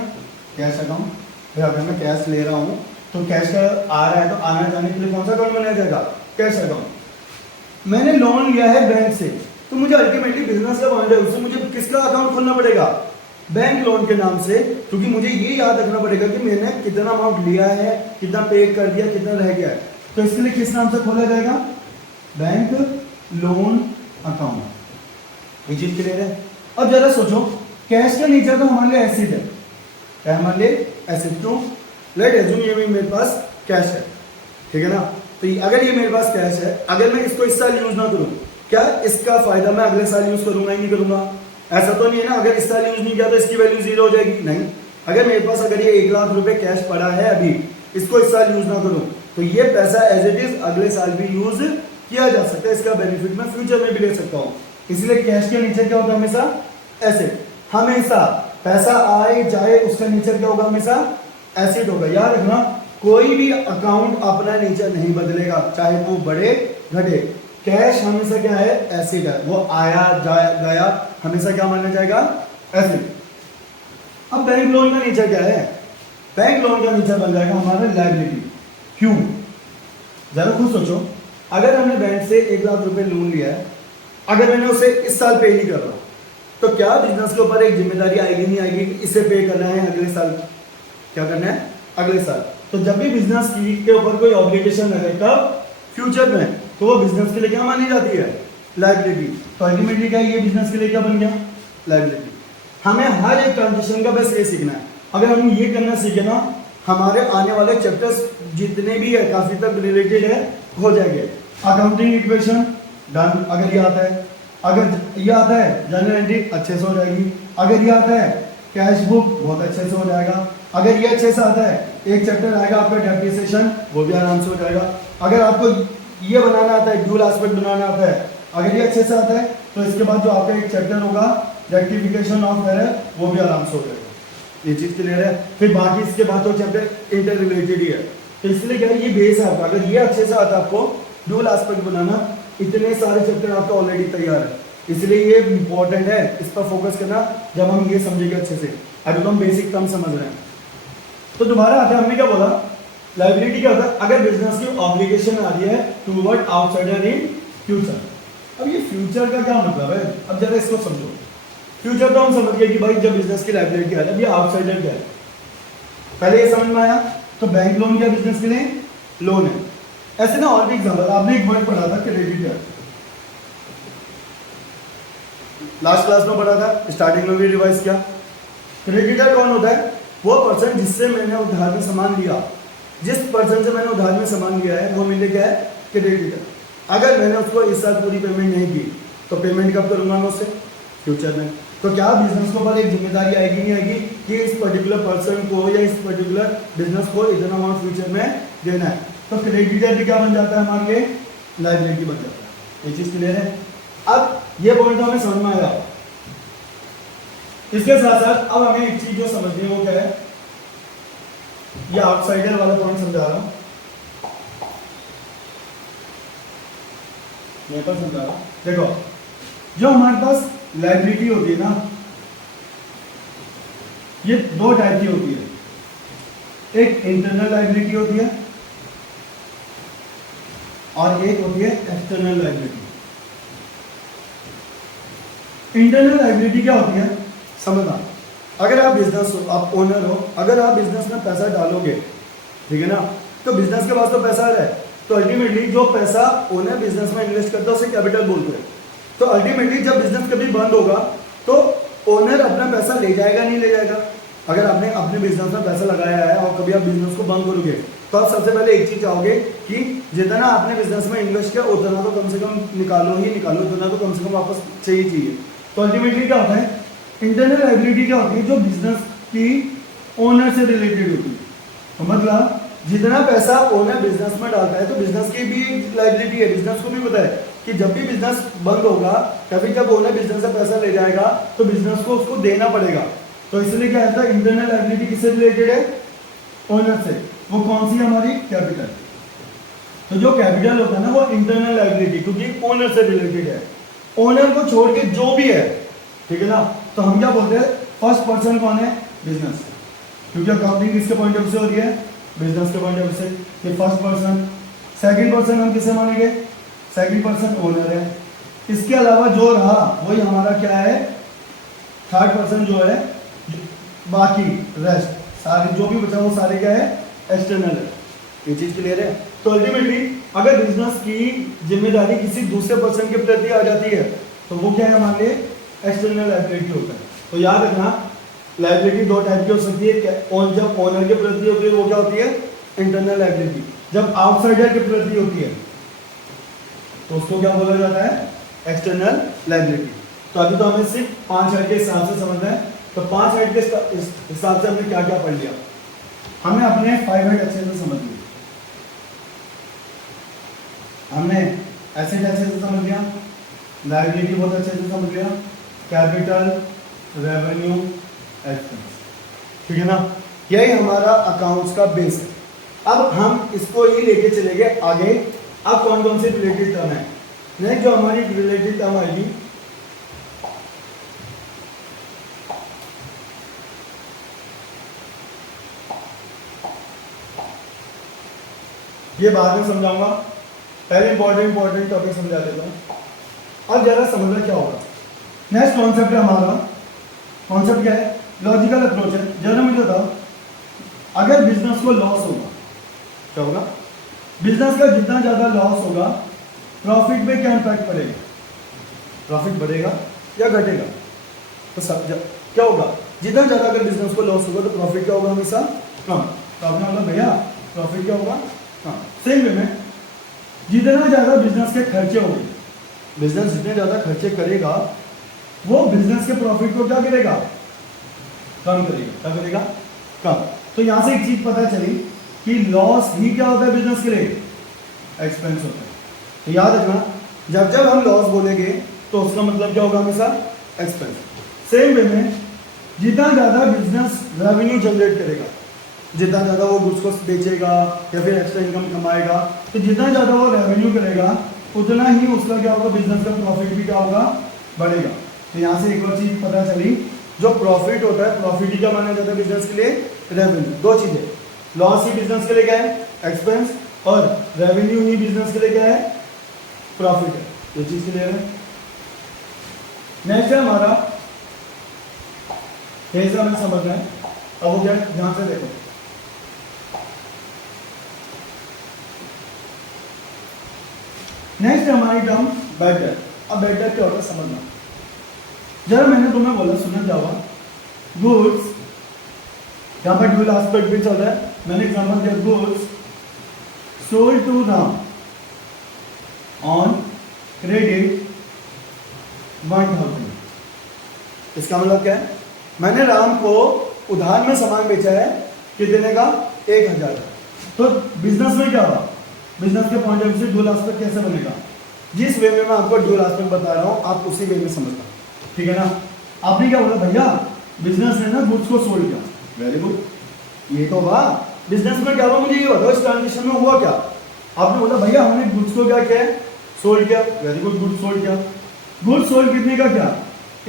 कैश अकाउंट। फिर अगर मैं कैश ले रहा हूं तो कैश का आ रहा है तो आना जाने के लिए कौन सा अकाउंट बनाया जाएगा, कैश अकाउंट। मैंने लोन लिया है बैंक से, तो मुझे अल्टीमेटली बिजनेस का बॉन्ड है, उससे मुझे किसका अकाउंट खोलना पड़ेगा, बैंक लोन के नाम से, क्योंकि मुझे ये याद रखना पड़ेगा कि मैंने कितना अमाउंट लिया है, कितना पे कर दिया, कितना रह गया है। तो इसके लिए किस नाम से खोला जाएगा, बैंक लोन अकाउंट। ये चीज क्लियर है। अब जरा सोचो कैश का नीचे तो हमारे लिए एसिड है, क्या हमारे लिए एसिड, क्यों, लेट एज्यूम ये मेरे पास कैश है, ठीक है ना। तो अगर ये मेरे पास कैश है, अगर मैं इसको इस साल यूज ना करूं, क्या इसका फायदा मैं अगले साल यूज करूंगा ही नहीं करूंगा, ऐसा तो नहीं है ना। अगर इस साल यूज नहीं किया तो इसकी वैल्यू 0 हो जाएगी, नहीं। अगर मेरे पास अगर ये 1 लाख रुपए कैश पड़ा है अभी, इसको इस साल यूज ना करूं तो ये पैसा एज इट इज अगले साल भी यूज किया जा सकता है, इसका बेनिफिट मैं फ्यूचर में भी ले सकता हूं। इसलिए कैश के नीचे क्या होगा, हमेशा एसेट, हमेशा पैसा आए जाए उसका नीचे क्या होगा, हमेशा एसेट होगा। याद रखना कोई भी अकाउंट अपना नेचर नहीं बदलेगा, चाहे वो बढ़े घटे, कैश हमेशा क्या है, एसेट है, वो आया जाया गया हमेशा क्या माना जाएगा, एसेट। अब बैंक लोन का नेचर क्या है, बैंक लोन का नेचर बन जाएगा हमारा लायबिलिटी। क्यों, जरा खुद सोचो, अगर हमने बैंक से 1 लाख रुपए लोन लिया है, अगर मैंने उसे इस साल पे नहीं कर रहा, तो क्या बिजनेस के ऊपर एक जिम्मेदारी आएगी नहीं आएगी, इसे पे करना है अगले साल, क्या करना है अगले साल। तो जब भी बिजनेस के ऊपर कोई ऑब्लिगेशन लगे तब फ्यूचर में, तो वो बिजनेस के लिए क्या मानी जाती है, लायबिलिटी। तो अल्टीमेटली क्या ये बिजनेस के लिए क्या बन गया, लायबिलिटी। हमें हर एक ट्रांजेक्शन का बस ये सीखना है, अगर हम ये करना सीखे ना, हमारे आने वाले चैप्टर्स जितने भी है काफी तक रिलेटेड है हो जाएंगे। अकाउंटिंग इक्वेशन डन, अगर ये आता है, अगर ये आता है जर्नल एंट्री अच्छे से हो जाएगी, अगर ये आता है कैश बुक बहुत अच्छे से हो जाएगा, अगर ये अच्छे से आता है एक चैप्टर आएगा आपका डेप्रिसिएशन, वो भी आराम से हो जाएगा। अगर आपको ये बनाना आता है, ड्यूल एस्पेक्ट बनाना आता है, अगर ये अच्छे से आता है तो इसके बाद जो आपका एक चैप्टर होगा रेक्टिफिकेशन ऑफ एरर, वो भी आराम से हो जाएगा। ये चीज क्लियर है। फिर बाकी इसके बाद तो चैप्टर इंटर रिलेटेड ही है, तो इसलिए क्या है ये बेस है आपका। अगर ये अच्छे से आता है आपको ड्यूल एस्पेक्ट बनाना, इतने सारे चैप्टर आपके ऑलरेडी तैयार है, इसलिए ये इंपॉर्टेंट है, इस पर फोकस करना जब हम ये समझेंगे अच्छे से। अभी तो हम बेसिक टर्म समझ रहे हैं। तो दोबारा आते हैं, हमने क्या बोला, लायबिलिटी क्या होता है, अगर बिजनेस की ऑब्लिगेशन आ रही है टूवर्ड आउटसाइडर इन फ्यूचर। अब ये फ्यूचर का क्या मतलब है, अब जरा इसको समझो। फ्यूचर तो हम समझ गए कि भाई जब बिजनेस की लायबिलिटी आ रही है, अब ये आउटसाइडर क्या है, पहले ये समझ में आया। तो बैंक लोन क्या बिजनेस के लिए लोन है, ऐसे ना और भी एग्जाम्पल। आपने एक वर्ड पढ़ा था क्रेडिटर, लास्ट क्लास में पढ़ा था, स्टार्टिंग में भी रिवाइज किया। क्रेडिटर कौन होता है, वो पर्सन जिससे मैंने उधार में सामान लिया, जिस पर्सन से मैंने उधार में सामान लिया है वो मेरे क्या है, क्रेडिटर। अगर मैंने उसको इस साल पूरी पेमेंट नहीं की तो पेमेंट कब करूंगा मैं उससे, फ्यूचर में। तो क्या बिजनेस के ऊपर एक जिम्मेदारी आएगी नहीं आएगी कि इस पर्टिकुलर पर्सन को या इस पर्टिकुलर बिजनेस को इतना अमाउंट फ्यूचर में देना है। तो क्रेडिटर भी क्या बन जाता है हमारे लिए, लायबिलिटी बन जाता है। ये चीज क्लियर है। अब ये पॉइंट तो हमें समझ में आया। इसके साथ साथ अब हमें एक चीज जो समझनी है वो क्या है, ये आउटसाइडर वाला पॉइंट समझा रहा हूं, मेरे पास समझा रहा हूं। देखो जो हमारे पास लायबिलिटी होती है ना, ये 2 टाइप की होती है, एक इंटरनल लायबिलिटी होती है और एक होती है एक्सटर्नल लायबिलिटी। इंटरनल लायबिलिटी क्या होती है, समझना। अगर आप बिजनेस हो, आप ओनर हो, अगर आप बिजनेस में पैसा डालोगे, ठीक है ना, तो बिजनेस के पास तो पैसा आ रहा है, तो अल्टीमेटली जो पैसा ओनर बिजनेस में इन्वेस्ट करता है उसे कैपिटल बोलते हैं। तो अल्टीमेटली जब बिजनेस कभी बंद होगा तो ओनर अपना पैसा ले जाएगा नहीं ले जाएगा। अगर आपने अपने बिजनेस में पैसा लगाया है और कभी आप बिजनेस को बंद करोगे तो आप सबसे पहले एक चीज चाहोगे कि जितना आपने बिजनेस में इन्वेस्ट किया उतना तो कम से कम निकालो ही निकालो, उतना तो कम से कम वापस चाहिए। तो अल्टीमेटली क्या होता है, इंटरनल लायबिलिटी क्या होती है, जो बिजनेस की ओनर से रिलेटेड होती है। तो मतलब जितना पैसा ओनर बिजनेस में डालता है तो बिजनेस की भी लायबिलिटी है, बिजनेस को भी पता है कि जब भी बिजनेस बंद होगा या फिर जब ओनर बिजनेस से पैसा ले जाएगा तो बिजनेस को उसको देना पड़ेगा। तो इसलिए क्या है, इंटरनल लायबिलिटी किससे रिलेटेड है, ओनर से। वो कौन सी हमारी, कैपिटल। तो जो कैपिटल होता है ना वो इंटरनल लायबिलिटी, क्योंकि ओनर से रिलेटेड है, ओनर को छोड़ के जो भी है, ठीक है ना। तो हम क्या बोलते हैं, फर्स्ट पर्सन कौन है, बिजनेस, क्योंकि अकाउंटिंग किसके पॉइंट ऑफ व्यू से हो रही है, बिजनेस के पॉइंट ऑफ व्यू से, ये फर्स्ट पर्सन। सेकंड पर्सन हम किसे मानेंगे, सेकंड पर्सन ओनर है। इसके अलावा जो रहा वही हमारा क्या है, थर्ड पर्सन जो है, बाकी रेस्ट सारे जो भी बचा वो सारे क्या है, एक्सटर्नल है। ये चीज क्लियर है। तो अल्टीमेटली अगर बिजनेस की जिम्मेदारी किसी दूसरे पर्सन के प्रति आ जाती है तो वो क्या है, हमारे लिए एक्सटर्नल लायबिलिटी होता है। तो याद रखना, लायबिलिटी दो टाइप की हो सकती है, और जब ओनर के प्रति होती है वो क्या होती है, इंटरनल लायबिलिटी। जब आउटसाइडर के प्रति होती है तो उसको क्या बोला जाता है, एक्सटर्नल लायबिलिटी। तो अभी तो हमें सिर्फ 5 हेड के हिसाब से समझना है। तो 5 हेड के हिसाब से हमने क्या क्या पढ़ लिया, हमने अपने 5 हेड अच्छे से समझ लिए, हमने एसेट अच्छे से समझ लिया, लायबिलिटी बहुत अच्छे से समझ लिया, कैपिटल, रेवेन्यू, एक्सपेंस, ठीक है ना। यही हमारा अकाउंट्स का बेस है। अब हम इसको ही लेके चलेंगे आगे। अब कौन कौन से रिलेटेड टर्म है, नेक्स्ट जो हमारी रिलेटेड टर्म आएगी, ये बाद में समझाऊंगा, पहले इंपॉर्टेंट टॉपिक समझा देता हूं। अब जरा समझना क्या होगा। नेक्स्ट कॉन्सेप्ट है हमारा, कॉन्सेप्ट क्या है, लॉजिकल अप्रोच है। जरा मुझे बताओ, अगर बिजनेस को लॉस होगा क्या होगा, बिजनेस का जितना ज्यादा लॉस होगा प्रॉफिट पे क्या इंपैक्ट पड़ेगा, प्रॉफिट बढ़ेगा या घटेगा। तो सब क्या होगा, जितना ज्यादा अगर बिजनेस को लॉस होगा तो प्रॉफिट क्या होगा, हमेशा कम। तो आपने बोला भैया प्रॉफिट क्या होगा, हाँ। सेम वे में जितना ज्यादा बिजनेस के खर्चे होंगे, बिजनेस जितने ज्यादा खर्चे करेगा वो बिजनेस के प्रॉफिट को क्या करेगा, कम करेगा। क्या करेगा, कम। तो यहां से एक चीज पता चली कि लॉस ही क्या होता है बिजनेस के लिए, एक्सपेंस होता है। तो याद रखना, जब जब हम लॉस बोलेंगे तो उसका मतलब क्या होगा, हमेशा एक्सपेंस। सेम वे में जितना ज्यादा बिजनेस रेवेन्यू जनरेट करेगा, जितना ज्यादा वो गुड्स को बेचेगा या फिर एक्स्ट्रा इनकम कमाएगा, तो जितना ज्यादा वो रेवेन्यू करेगा उतना ही उसका क्या होगा, बिजनेस का प्रॉफिट भी क्या होगा, बढ़ेगा। तो यहाँ से एक और चीज पता चली, जो प्रॉफिट होता है, प्रॉफिट ही क्या माना जाता है बिजनेस के लिए, रेवेन्यू। दो चीजें, लॉस ही बिजनेस के लिए क्या है, एक्सपेंस, और रेवेन्यू ही बिजनेस के लिए क्या है, प्रॉफिट है। ये चीज क्लियर है। नेक्स्ट है हमारा, कैसे हमें समझना है, अब वो क्या है, ध्यान से देखो। नेक्स्ट हमारी टर्म बेटर। अब बेटर क्या होता है समझना। जब मैंने तुम्हें बोला, सुना जावा, गुड्स, यहां पर ड्यूल एस्पेक्ट भी चल रहा है, मैंने एग्जांपल दिया, goods sold to Ram on credit 1000। इसका मतलब क्या है, मैंने राम को उधार में सामान बेचा है, कितने का, 1000 का। तो बिजनेस में क्या हुआ, बिजनेस के पॉइंट ऑफ व्यू से ड्यूल एस्पेक्ट कैसे बनेगा, जिस वे में मैं आपको ड्यूल एस्पेक्ट बता रहा हूं आप उसी वे में समझना, ठीक है ना। आपने क्या बोला, भैया बिजनेस ने ना गुड्स को सोल्ड किया, वेरी गुड, ये तो हुआ। बिजनेस में क्या हुआ, मुझे ये बताओ, इस ट्रांजेक्शन में हुआ क्या। आपने बोला भैया हमने गुड्स को क्या किया, सोल्ड किया, वेरी गुड, गुड्स सोल्ड किया। गुड्स सोल्ड कितने का किया,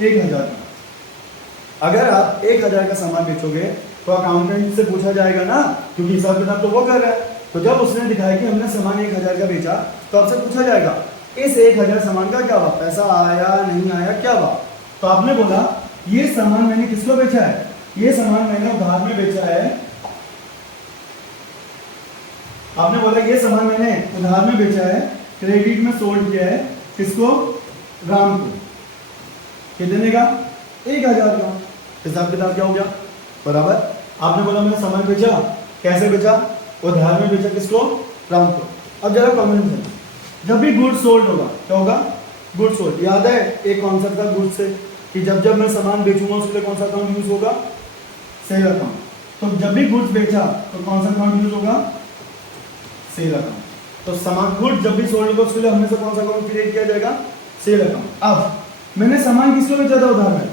1000 का। अगर आप 1000 का सामान बेचोगे तो अकाउंटेंट से पूछा जाएगा ना, क्योंकि हिसाब किताब तो वो कर रहा है। तो जब उसने दिखाया कि हमने सामान 1000 का बेचा तो आपसे पूछा जाएगा इस 1000 सामान का क्या हुआ, पैसा आया नहीं आया, क्या हुआ। तो आपने बोला ये सामान मैंने किसको बेचा है, ये सामान मैंने उधार में बेचा है। आपने बोला ये सामान मैंने उधार में बेचा है, क्रेडिट में सोल्ड किया है, किसको, राम को, कितने का, 1000 का। हिसाब किताब क्या हो गया, बराबर। आपने बोला मैंने सामान बेचा, कैसे बेचा, उधार में बेचा, किसको, राम को। अब जरा कॉमन सेंस, जब भी गुड्स सोल्ड होगा क्या होगा, गुड्स सोल्ड। याद है एक कॉन्सेप्ट था गुड्स से, कि जब जब मैं सामान बेचूंगा उसके लिए कौन सा अकाउंट यूज होगा, सेल अकाउंट। तो जब भी गुड्स बेचा तो कौन सा अकाउंट यूज होगा, सेल अकाउंट। तो सामान गुड्स जब भी सोल्ड होगा उसके लिए हमेशा कौन सा अकाउंट क्रिएट किया जाएगा, सेल अकाउंट। अब मैंने सामान किसको बेचा था उधार में,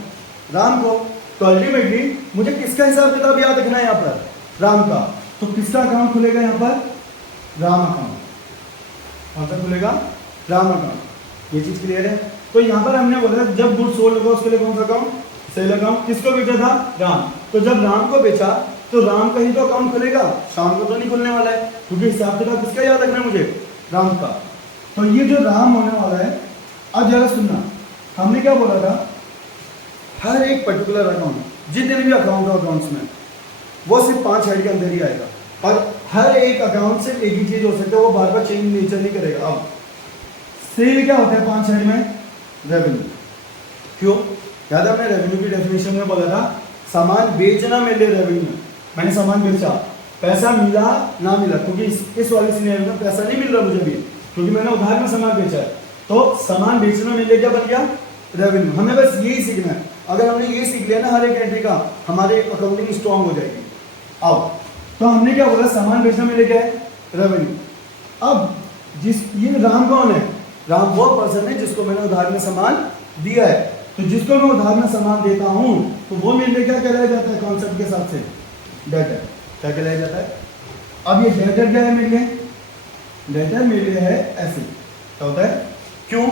राम को। तो अल्टीमेटली मुझे किसका हिसाब किताब याद रखना है यहाँ पर, राम का। तो किसका अकाउंट खुलेगा यहाँ पर, राम अकाउंट। कौन सा खुलेगा, राम अकाउंट। ये चीज क्लियर है। तो यहाँ पर हमने बोला जब गुड्स सोल्ड होगा उसके लिए कौन सा अकाउंट, सेल अकाउंट। किसको बेचा था, राम। तो जब राम को बेचा तो राम का ही तो अकाउंट खुलेगा, शाम को तो नहीं खुलने वाला है, क्योंकि हिसाब किताब किसका याद रखना है मुझे, राम का। तो ये जो राम होने वाला है, अब जरा सुनना, हमने क्या बोला था, हर एक पर्टिकुलर अकाउंट जितने भी अकाउंट हो अकाउंट्स में वो सिर्फ 5 हेड के अंदर ही आएगा, और हर एक अकाउंट से एक ही चीज हो सकता है, वो बार बार चेंज नेचर नहीं करेगा। अब सेल क्या होता है 5 हेड में, रेवेन्यू। क्यों, याद है हमने रेवेन्यू की डेफिनेशन में बोला था, सामान बेचना मेरे लिए रेवेन्यू। मैंने सामान बेचा, पैसा मिला ना मिला, क्योंकि इस वाले सिनेरियो में पैसा नहीं मिल रहा मुझे भी, क्योंकि मैंने उधार में सामान बेचा है। तो सामान बेचना मेरे लिए क्या बन गया, रेवेन्यू। हमें बस यही सीखना है। अगर हमने ये सीख लिया ना हर एक एंट्री का, हमारी अकाउंटिंग स्ट्रांग हो जाएगी। अब तो हमने क्या बोला, सामान बेचना मेरे लिए क्या है, रेवेन्यू। अब ये राम कौन है, राम वो पर्सन है जिसको मैंने उधार में सामान दिया है। तो जिसको मैं उधार में सामान देता हूं तो वो मेरे लिए क्या कहलाया जाता है, कॉन्सेप्ट के हिसाब से, डेटर। क्या कहलाया जाता है। अब ये डेटर क्या है मेरे लिए, डेटर मेरे लिए है एसेट। क्या होता है, क्यों,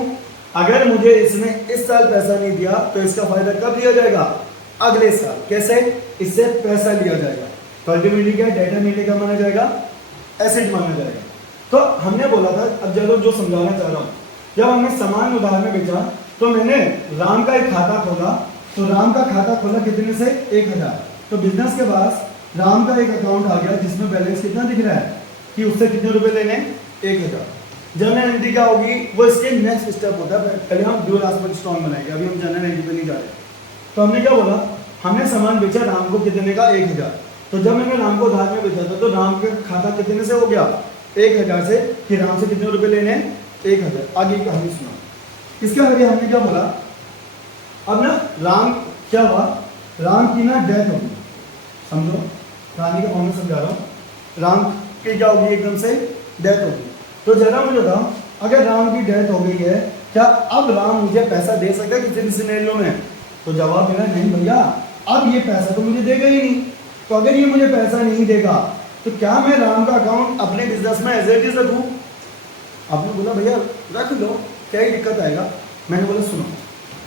अगर मुझे इसने इस साल पैसा नहीं दिया तो इसका फायदा कब लिया जाएगा, अगले साल। कैसे, इससे पैसा लिया जाएगा। तो अल्टीमेटली क्या, डेटर मेरे लिए क्या माना जाएगा, एसेट माना जाएगा। तो हमने बोला था, अब जब जो समझाना चाह रहा हूं, जब हमने सामान उधार में बेचा तो मैंने राम का एक खाता खोला। तो राम का खाता खोला कितने से, 1000। तो बिजनेस के पास राम का एक अकाउंट आ गया जिसमें बैलेंस कितना दिख रहा है, कि उससे कितने रुपए लेने, 1000। जनरल एंट्री क्या होगी, वो इसके नेक्स्ट स्टेप होता है। पहले हम ड्यूअल एस्पेक्ट स्ट्रांग बनाएंगे, अभी हम जनरल एंट्री पे नहीं जा रहे। तो हमने क्या बोला, हमने सामान बेचा राम को कितने का, 1000। तो जब मैंने राम को उधार में बेचा था तो राम का खाता कितने से हो गया, 1000 से, कि राम से कितने रुपए लेने, 1000। आगे की कहानी सुना। इसके आगे हमने क्या बोला, अब ना राम क्या हुआ, राम की ना डेथ होगी। समझो, कहानी का मैं समझा रहा हूँ। राम की क्या होगी, एकदम से डेथ होगी। तो जरा मुझे बताओ, अगर राम की डेथ हो गई है, क्या अब राम मुझे पैसा दे सकता है किसी भी सिनेरियो में? तो जवाब मेरा नहीं भैया, अब ये पैसा तो मुझे देगा ही नहीं। तो अगर ये मुझे पैसा नहीं देगा तो क्या मैं राम का अकाउंट अपने बिजनेस में एज इट इज रखूं? आपने बोला भैया रख लो, क्या ही दिक्कत आएगा। मैंने बोला सुनो,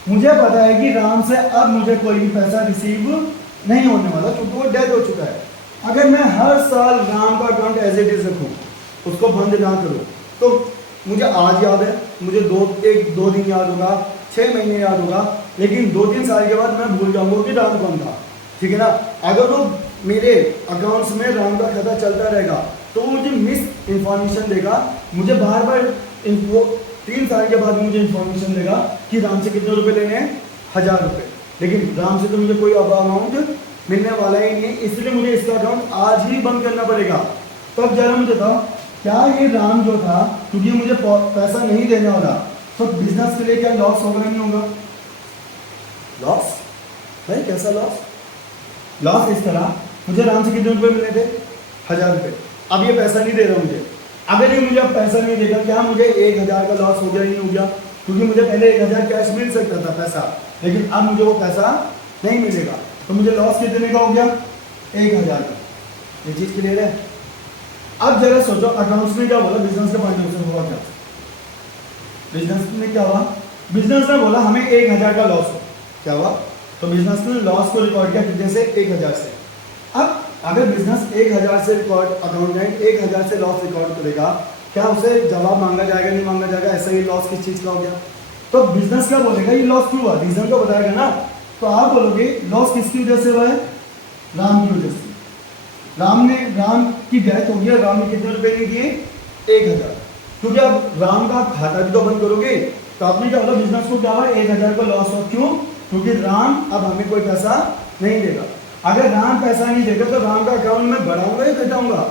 मुझे पता है कि राम से अब मुझे कोई भी पैसा रिसीव नहीं होने वाला, क्योंकि वो डेथ हो चुका है। अगर मैं हर साल राम का अकाउंट एज इट इज रखूं, उसको बंद ना करूं, तो मुझे आज याद है, मुझे 1-2 दिन याद होगा, 6 महीने याद होगा, लेकिन 2-3 साल के बाद मैं भूल जाऊंगा कि राम कौन था। ठीक है ना। अगर वो मेरे अकाउंट्स में राम का खाता चलता रहेगा तो वो मुझे मिस इंफॉर्मेशन देगा, मुझे बार बार 3 साल के बाद मुझे इंफॉर्मेशन देगा कि राम से कितने रुपए लेने हैं, 1000 रुपये। लेकिन राम से तो मुझे कोई अमाउंट मिलने वाला ही नहीं है, इसलिए मुझे इसका अकाउंट आज ही बंद करना पड़ेगा। तो अब जरा मुझे बताओ, क्या ये राम जो था, क्योंकि मुझे पैसा नहीं देने वाला, तो बिजनेस के लिए क्या लॉस होगा नहीं होगा? लॉस भाई, कैसा लॉस? लॉस इस तरह, मुझे राम से कितने रुपए मिले थे, 1000 रुपये। अब ये पैसा नहीं दे रहा मुझे। अगर ये मुझे अब पैसा नहीं देगा, क्या मुझे 1000 का लॉस हो गया नहीं हो गया? क्योंकि मुझे पहले 1000 कैश मिल सकता था पैसा, लेकिन अब मुझे वो पैसा नहीं मिलेगा। तो मुझे लॉस कितने का हो गया, 1000 का। ये चीज क्लियर है। अब जरा सोचो, अकाउंट्स में क्या बोला, बिजनेस के पॉइंट ऑफ व्यू से हुआ क्या? बिजनेस में क्या हुआ, बिजनेस ने बोला हमें 1000 का लॉस हो। क्या हुआ? तो बिजनेस ने लॉस को रिकॉर्ड किया कितने से, 1000 से। अब अगर बिजनेस 1000 से रिकॉर्ड, अकाउंटेंट 1000 से लॉस रिकॉर्ड करेगा, क्या उसे जवाब मांगा जाएगा नहीं मांगा जाएगा? ऐसा ही लॉस किस चीज का हो गया? तो बिजनेस क्या बोलेगा, ये लॉस क्यों हुआ, रीजन तो बताएगा ना। तो आप बोलोगे लॉस किसकी वजह से हुआ है, राम की वजह से। राम की डेथ हो गई, राम ने कितने रुपए नहीं दिए, 1000। क्योंकि अब राम का खाता भी तो बंद करोगे, तो आपने क्या बोला, बिजनेस को क्या हुआ, 1000 का लॉस हुआ। क्यों? क्योंकि राम अब हमें कोई पैसा नहीं देगा। अगर राम पैसा नहीं देगा तो राम का अकाउंट में बढ़ाऊंगा या घटाऊंगा?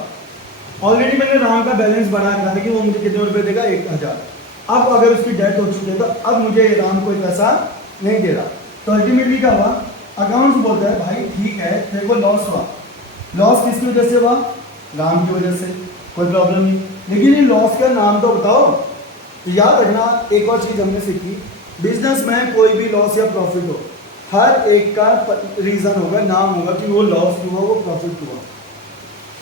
ऑलरेडी मैंने राम का बैलेंस बढ़ा रखा था कि वो मुझे कितने रुपए देगा, 1000। अब अगर उसकी डेथ हो चुकी है तो अब मुझे राम कोई पैसा नहीं दे रहा। तो अल्टीमेटली क्या हुआ, अकाउंट्स बोलता है भाई ठीक है तेरे को लॉस हुआ, लॉस किसकी वजह से हुआ, राम की वजह से, कोई प्रॉब्लम नहीं, लेकिन ये लॉस का नाम तो बताओ। तो याद रखना एक और चीज हमने सीखी, बिजनेस में कोई भी लॉस या प्रॉफिट हो, हर एक का रीजन होगा, नाम होगा कि वो लॉस क्यों हुआ, वो प्रॉफिट क्यों हुआ।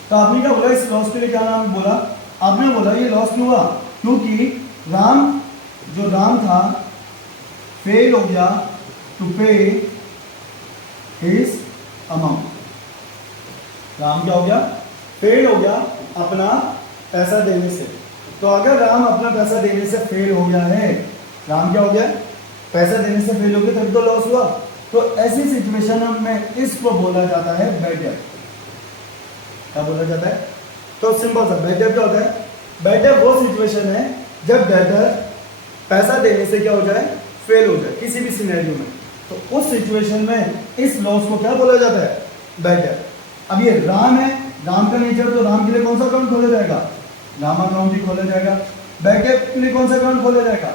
तो आपने क्या बोला, इस लॉस के लिए क्या नाम बोला, आपने बोला ये लॉस क्यों हुआ, क्योंकि राम जो राम था फेल हो गया टू पे हिज अमाउंट। राम क्या हो गया, फेल हो गया अपना पैसा देने से। तो अगर राम अपना पैसा देने से फेल हो गया है, राम क्या हो गया, पैसा देने से फेल हो गया, तभी तो लॉस हुआ। तो ऐसी सिचुएशन में इसको बोला जाता है बैड डेट। क्या बोला जाता है, तो सिंपल सा बैड डेट क्या होता है, बैड डेट वो सिचुएशन है जब डेटर पैसा देने से क्या हो जाए, फेल हो जाए किसी भी सिनेरियो में। तो उस सिचुएशन में इस लॉस को क्या बोला जाता है, बैड डेट। अब ये राम है, राम का नेचर, तो राम के लिए कौन सा अकाउंट खोला जाएगा, राम अकाउंट ही खोला जाएगा। बैड डेट के लिए कौन सा अकाउंट खोला जाएगा,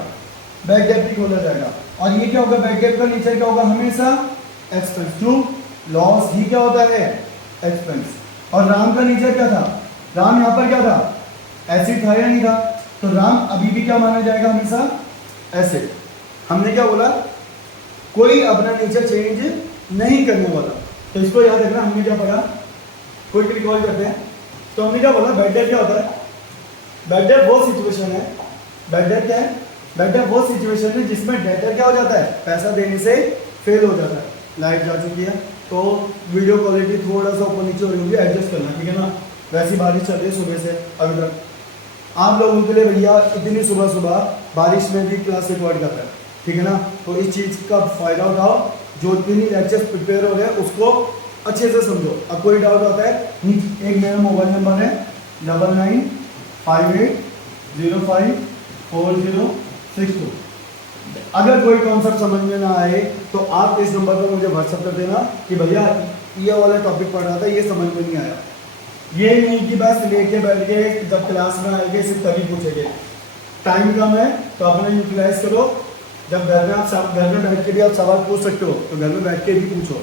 बैड डेट ही खोला जाएगा। और ये क्या होगा, बैड डेट का नेचर क्या होगा, हमेशा एक्सपेंस, क्यों, लॉस ही क्या होता है, एक्सपेंस। और राम का नेचर क्या था, राम यहाँ पर क्या था, एसिड था या नहीं था, तो राम अभी भी क्या माना जाएगा, हमेशा एसिड। हमने क्या बोला, कोई अपना नेचर चेंज नहीं करने वाला। तो इसको याद रखना, हमने क्या पढ़ा, कोई रिकॉल करते हैं। तो हमने क्या बोला, बैड डेट क्या होता है, बैड डेट वो सिचुएशन है, बैड डेट क्या है, बैड डेट वो सिचुएशन है जिसमें डेटर क्या हो जाता है, पैसा देने से फेल हो जाता है। लाइट जा चुकी है तो वीडियो क्वालिटी थोड़ा सा ऊपर नीचे हो रही होगी, एडजस्ट करना, ठीक है ना। वैसी बारिश चल रही है सुबह से अभी तक, आप लोगों के लिए भैया इतनी सुबह सुबह बारिश में भी क्लास रिकॉर्ड कर रहे हैं, ठीक है ना। तो इस चीज़ का फायदा उठाओ, जो इतनी लेक्चर्स प्रिपेयर हो रहे हैं उसको अच्छे से समझो। अब कोई डाउट होता है, एक मेरा मोबाइल नंबर है 9958054062। अगर कोई कॉन्सेप्ट समझ में ना आए तो आप इस नंबर पर मुझे व्हाट्सअप कर देना कि भैया ये वाला टॉपिक पढ़ रहा था, ये समझ में नहीं आया। ये नहीं कि बस लेके बैठ के जब क्लास में आएंगे सिर्फ तभी पूछेंगे, टाइम कम है तो अपना यूटिलाइज करो। जब घर में आप घर में बैठ के भी आप सवाल पूछ सकते हो तो घर में बैठ के भी पूछो,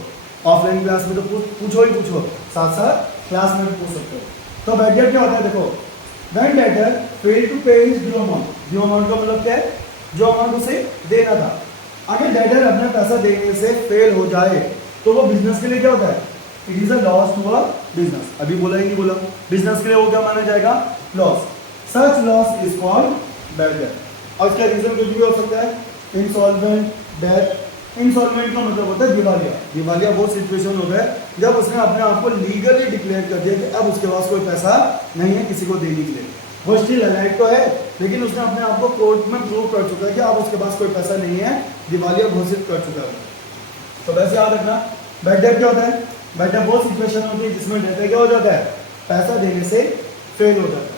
ऑफलाइन क्लास में तो पूछो ही पूछो, साथ साथ क्लास में भी पूछ सकते हो। तो बैड डेट क्या होता है, देखो, व्हेन डेटर फेल टू पे his due amount, due amount का मतलब क्या है, जो अमाउंट उसे देना था। अगर डेटर अपना पैसा देने से फेल हो जाए तो वो बिजनेस के लिए क्या होता है, it is a loss to a business. अभी बोला ही नहीं बोला, बिजनेस के लिए वो क्या माना जाएगा, loss. Such loss is called bad debt. और इसका रीजन कुछ भी हो सकता है, इंसॉल्वेंट, डेथ। इंसॉल्वेंट का मतलब होता है दिवालिया। दिवालिया वो सिचुएशन होता है जब उसने अपने आप को लीगली डिक्लेयर कर दिया कि अब उसके पास कोई पैसा नहीं है किसी को देने के लिए। वो स्टिल अलाइव तो है लेकिन उसने अपने आप को कोर्ट में प्रूव कर चुका है कि अब उसके पास कोई पैसा नहीं है, दिवालिया घोषित कर चुका है। तो वैसे याद रखना, बैड डेट क्या होता है, बैड डेट वो सिचुएशन होती है जिसमें डेटर क्या हो जाता है, पैसा देने से फेल हो जाता है।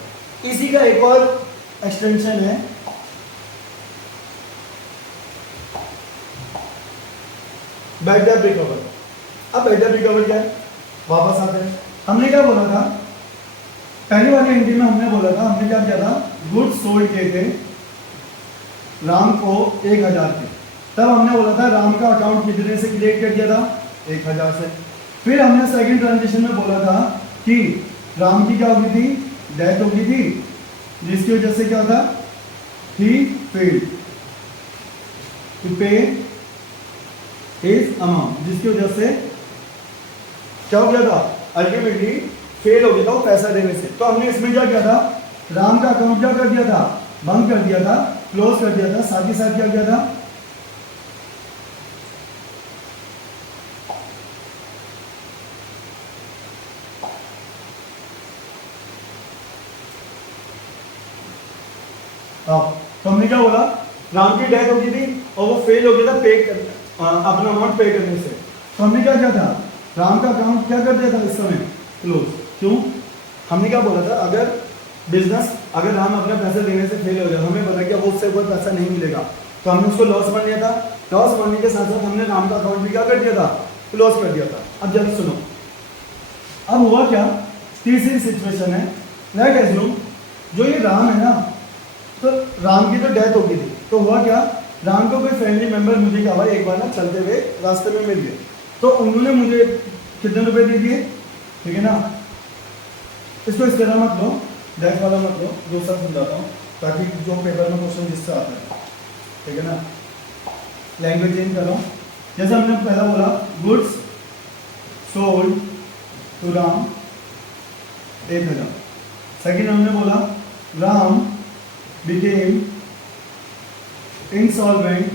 इसी का एक और एक्सटेंशन है बैड डेट रिकवर। अब बैड डेट रिकवर क्या है, वापस आते हैं। हमने क्या बोला था, पहली वाली एंट्री में हमने बोला था, हमने क्या किया था, गुड्स सोल्ड किए थे राम को 1000 के। तब हमने बोला था राम का अकाउंट कितने से क्रिएट कर दिया था, 1000 से। फिर हमने सेकंड ट्रांजेक्शन में बोला था कि राम की क्या हो गई थी, डेथ हो गई थी, जिसकी वजह से क्या था, ही फेल्ड टू पे हिज अमाउंट, जिसकी वजह से क्या हो गया था, अल्टीमेटली फेल हो गया था वो पैसा देने से। तो हमने इसमें क्या किया था, राम का अकाउंट क्या कर दिया था, बंद कर दिया था, क्लोज कर दिया था। साथ ही साथ क्या किया था, तो हमने क्या बोला, राम की डेथ हो गई थी और वो फेल हो गया था पे अपना अमाउंट पे करने से। तो हमने क्या किया था, राम का अकाउंट क्या कर दिया था इस समय, क्लोज। क्यों, हमने क्या बोला था, अगर बिजनेस, अगर राम अपना पैसा देने से फेल हो गया, हमें पता कि अब उससे कोई पैसा नहीं मिलेगा, तो हमने उसको लॉस मान लिया था। लॉस मानने के साथ साथ हमने राम का अकाउंट भी क्या कर दिया था, क्लोज कर दिया था। अब जल्द सुनो, अब हुआ क्या, तीसरी सिचुएशन है, लेट एज्यूम जो ये राम है ना, तो राम की तो डेथ हो गई थी, तो हुआ क्या, राम को कोई फैमिली मेंबर मुझे क्या हुआ, एक बार ना चलते हुए रास्ते में मिल गए, तो उन्होंने मुझे कितने रुपए दे दिए, ठीक है ना। इसको इस तरह मत लो, डैश वाला मत लो, दूसरा समझाता हूँ ताकि जो पेपर में क्वेश्चन जिससे आता है, ठीक है ना। लैंग्वेज चेंज कर रहा हूँ। जैसे हमने पहला बोला goods sold to Ram 1000। Second हमने बोला Ram became insolvent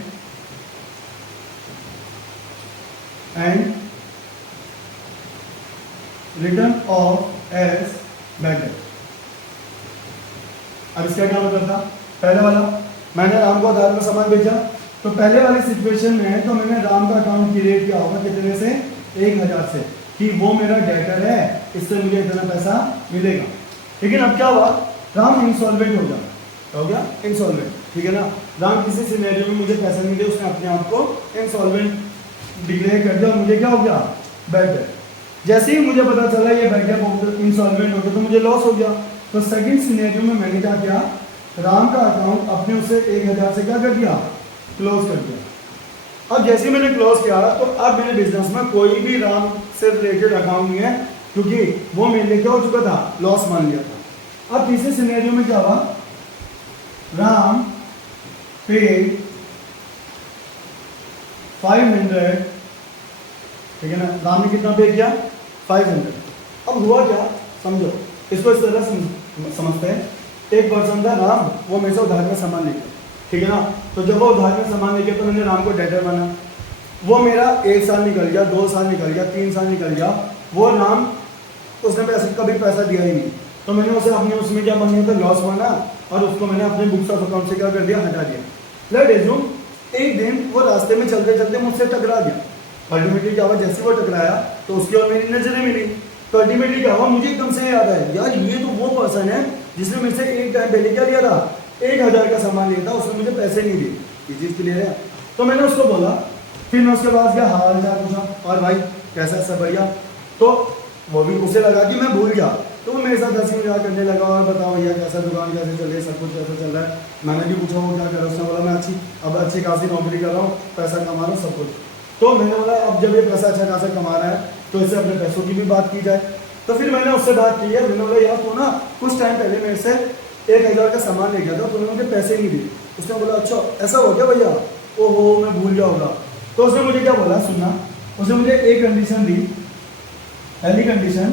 and written off as bad debt। अब इसका क्या मतलब था, पहले वाला मैंने राम को आधार में सामान बेचा, तो पहले वाली सिचुएशन में तो मैंने राम का अकाउंट क्रिएट किया होगा कितने से, 1000 से, कि वो मेरा डेटर है, इससे मुझे इतना पैसा मिलेगा। लेकिन अब क्या हुआ, राम इंसॉल्वेंट हो गया, इंसॉल्वेंट, ठीक है ना। राम किसी सिनेरियो में मुझे पैसा नहीं दिया, उसने अपने आप को इंसॉल्वेंट डिक्लेयर कर दिया और मुझे क्या हो गया, बैड डेट। जैसे ही मुझे पता चला ये बैड डेट इंसॉल्वेंट हो गया तो मुझे लॉस हो गया। तो सेकंड सिनेरियो में मैंने क्या किया, राम का अकाउंट अपने उसे 1000 से क्या कर दिया, क्लोज कर दिया। अब जैसे ही मैंने क्लोज किया तो अब मेरे बिजनेस में कोई भी राम से रिलेटेड अकाउंट नहीं है, क्योंकि वो मेरे लिए क्या हो चुका था, लॉस मान लिया था। अब तीसरे सिनेरियो में क्या हुआ, राम पेड 500, ठीक है ना। राम ने कितना पे किया, 500। अब हुआ क्या, समझो इसको इस तरह समझते हैं। एक पर्सन था राम, वो मेरे से उधार में सामान लेके, ठीक है ना। तो जब वो उधार में सामान लेके तो मैंने राम को डेटर माना, वो मेरा 1 साल निकल गया, 2 साल निकल गया, 3 साल निकल गया, वो राम उसने कभी पैसा दिया ही नहीं। तो मैंने उसे अपने उसमें क्या माना था, लॉस माना, और उसको मैंने अपने बुक्स ऑफ अकाउंट से क्या कर दिया, हटा दिया। लेट एज्यूम एक दिन वो रास्ते में चलते चलते मुझसे टकरा गया। अल्टीमेटली क्या हुआ, जैसे वो टकराया तो उसकी और मेरी नजरें मिली, तो अल्टीमेटली क्या हुआ, मुझे एकदम से याद है, यार ये तो वो पर्सन है जिसने मेरे से एक टाइम पहले क्या लिया था, 1000 का सामान लिया था, उसने मुझे पैसे नहीं दिए। ये चीज क्लियर है। तो मैंने उसको बोला, फिर मैं उसके पास गया, हाल चाल पूछा, और भाई कैसा सब बढ़िया। तो वो भी उसे लगा कि मैं भूल गया, तो वो मेरे साथ हंसी मजाक करने लगा, और बताओ भैया कैसा दुकान कैसे चल रही है, सब कुछ कैसा चल रहा है। मैंने भी पूछा वो क्या कर रहा है, उसने बोला मैं अच्छी खासी नौकरी कर रहा हूँ, पैसा कमा रहा हूँ, सब कुछ। तो मैंने बोला अब जब ये पैसा अच्छा खासा कमा रहा है तो इससे अपने पैसों की भी बात की जाए। तो फिर मैंने उससे बात की है, मैंने बोला यार तू ना कुछ टाइम पहले मेरे से 1000 का सामान ले गया था, तूने मुझे पैसे नहीं दिए। उसने बोला अच्छा ऐसा हो गया भैया, ओहो मैं भूल गया होगा। तो उसने मुझे क्या बोला, सुनना, उसने मुझे एक कंडीशन दी, पहली कंडीशन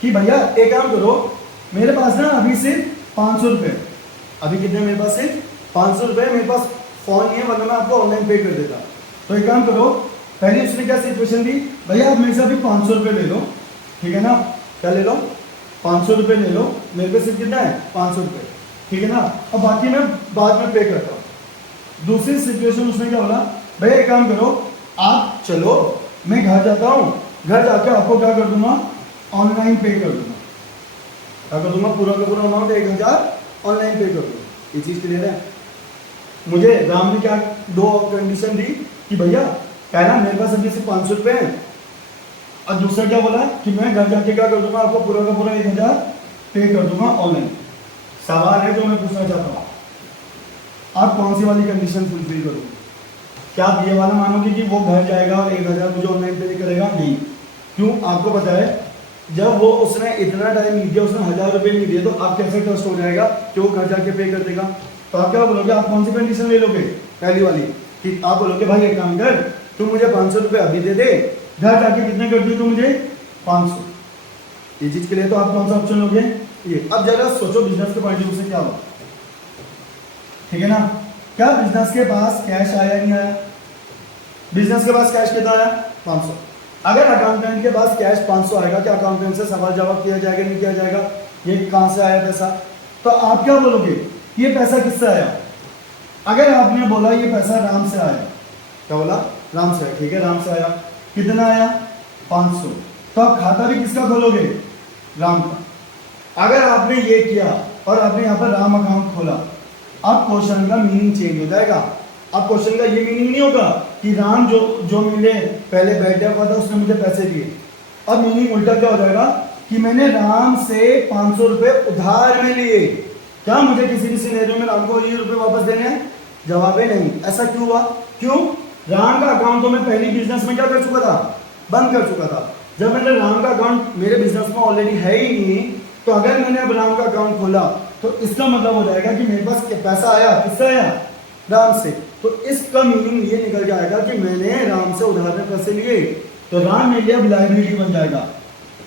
कि भैया एक काम करो, मेरे पास ना अभी सिर्फ 500 रुपये, अभी कितने मेरे पास सिर्फ 500 रुपये, मेरे पास फोन नहीं है, वरना मैं आपको ऑनलाइन पे कर देता। तो एक काम करो, पहले उसने क्या सिचुएशन दी, भैया आप मेरे से अभी 500 रुपये ले लो, ठीक है ना, क्या ले लो, 500 रुपये ले लो, मेरे पे सिर्फ कितना है 500 रुपये, ठीक है ना, अब बाकी मैं बाद में पे करता हूँ। दूसरी सिचुएशन उसने क्या बोला, भैया एक काम करो, आप चलो मैं घर जाता हूँ, घर जाके आपको क्या कर दूंगा, ऑनलाइन पे कर दूंगा, क्या कर दूंगा, पूरा का पूरा अमाउंट 1000 ऑनलाइन पे कर दूंगा। ये चीज क्लियर है। मुझे राम ने क्या दो कंडीशन दी कि भैया पहला मेरे पास अभी सिर्फ 500 रुपये हैं, और दूसरा क्या बोला कि मैं घर जाके क्या कर दूंगा, आपको पूरा का पूरा 1000 पे कर दूंगा ऑनलाइन। सवाल है जो मैं पूछना चाहता हूँ, आप कौन सी वाली कंडीशन फुलफिल करोगे? क्या आप ये वाला मानोगे कि वो घर जाएगा और 1000 मुझे ऑनलाइन पे करेगा? नहीं। क्यों? आपको पता है जब वो उसने इतना टाइम नहीं दिया, उसने 1000 रुपये नहीं दिए, तो आप कैसे ट्रस्ट हो जाएगा कि वो घर जाके पे कर देगा? तो आप क्या बोलोगे, आप कौन सी कंडीशन ले लोगे? पहली वाली कि आप बोलोगे भाई एक काम कर, तू मुझे 500 रुपये अभी दे दे, घर जाके कितने कर दिए तू मुझे 500। ये चीज के लिए तो आप कौन सा ऑप्शन लोगे? ये। अब जरा सोचो बिजनेस के पॉइंट ऑफ व्यू से क्या हुआ, ठीक है ना। क्या बिजनेस के पास कैश आया नहीं आया? बिजनेस के पास कैश कितना आया? 500। अगर अकाउंटेंट के पास कैश 500 आएगा, क्या अकाउंटेंट से सवाल जवाब किया जाएगा नहीं किया जाएगा, ये कहां से आया पैसा? तो आप क्या बोलोगे, ये पैसा किससे आया? अगर आपने बोला ये पैसा राम से आया, क्या बोला? राम से आया, ठीक है, राम से आया। कितना आया? 500। तो आप खाता भी किसका खोलोगे? राम का। अगर आपने ये किया और आपने यहाँ पर राम अकाउंट खोला, अब क्वेश्चन का मीनिंग चेंज हो जाएगा। अब क्वेश्चन का ये मीनिंग नहीं होगा कि राम जो मिले पहले बैठा हुआ था उसने मुझे पैसे दिए। अब मीनिंग उल्टा क्या हो जाएगा कि मैंने राम से 500 रुपये उधार में लिए। क्या मुझे किसी भी सिनेरियो में राम को ये रुपये वापस देने हैं? जवाब है नहीं। ऐसा क्यों हुआ? क्यों? राम का अकाउंट तो मैं पहले बिजनेस में क्या कर चुका था? बंद कर चुका था। जब मैंने राम का अकाउंट मेरे बिजनेस में ऑलरेडी है ही नहीं, तो अगर मैंने अब राम का अकाउंट खोला तो इसका मतलब हो जाएगा कि मेरे पास पैसा आया, किससे आया? राम से। तो इसका मीनिंग ये निकल जाएगा कि मैंने राम से उधार में पैसे लिए, तो राम मेरे लिए अब लायबिलिटी बन जाएगा।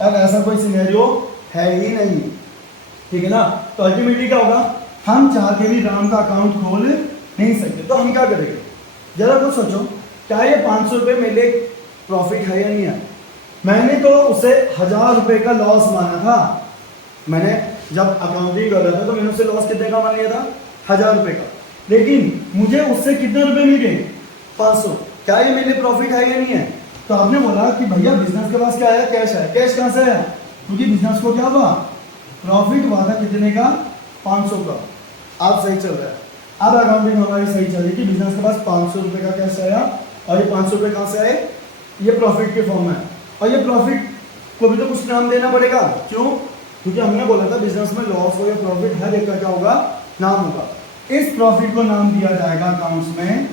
अब ऐसा कोई सिनेरियो है ही नहीं, ठीक है ना। तो अल्टीमेटली क्या होगा? हम चाह के भी राम का अकाउंट खोल नहीं सकते, तो हम क्या करेंगे? जरा कुछ सोचो, क्या ये 500 रुपये मेरे लिए प्रॉफिट है या नहीं है? मैंने तो उसे 1000 रुपये का लॉस माना था। मैंने जब अकाउंटिंग कर रहा था तो मैंने उसे लॉस कितने का मान लिया था? 1000 रुपये का। लेकिन मुझे उससे कितने रुपए मिल गए? 500। क्या ये मेरे लिए प्रॉफिट है या नहीं है? तो आपने बोला कि भैया बिजनेस के पास क्या आया? कैश है। कैश कहाँ से आया? क्योंकि बिजनेस को क्या हुआ? प्रॉफिट हुआ था कितने का? 500 का। आप सही चल रहा है। अब अकाउंटिंग हमारी सही चली कि बिजनेस के पास 500 रुपये का कैश आया, और ये 500 रुपये कहाँ से आए? ये प्रॉफिट के फॉर्म में। और ये प्रॉफिट को भी तो कुछ नाम देना पड़ेगा। क्यों? क्योंकि हमने बोला था बिजनेस में लॉस हो या प्रॉफिट हर एक का क्या होगा? नाम होगा। इस प्रॉफिट को नाम दिया जाएगा अकाउंट्स में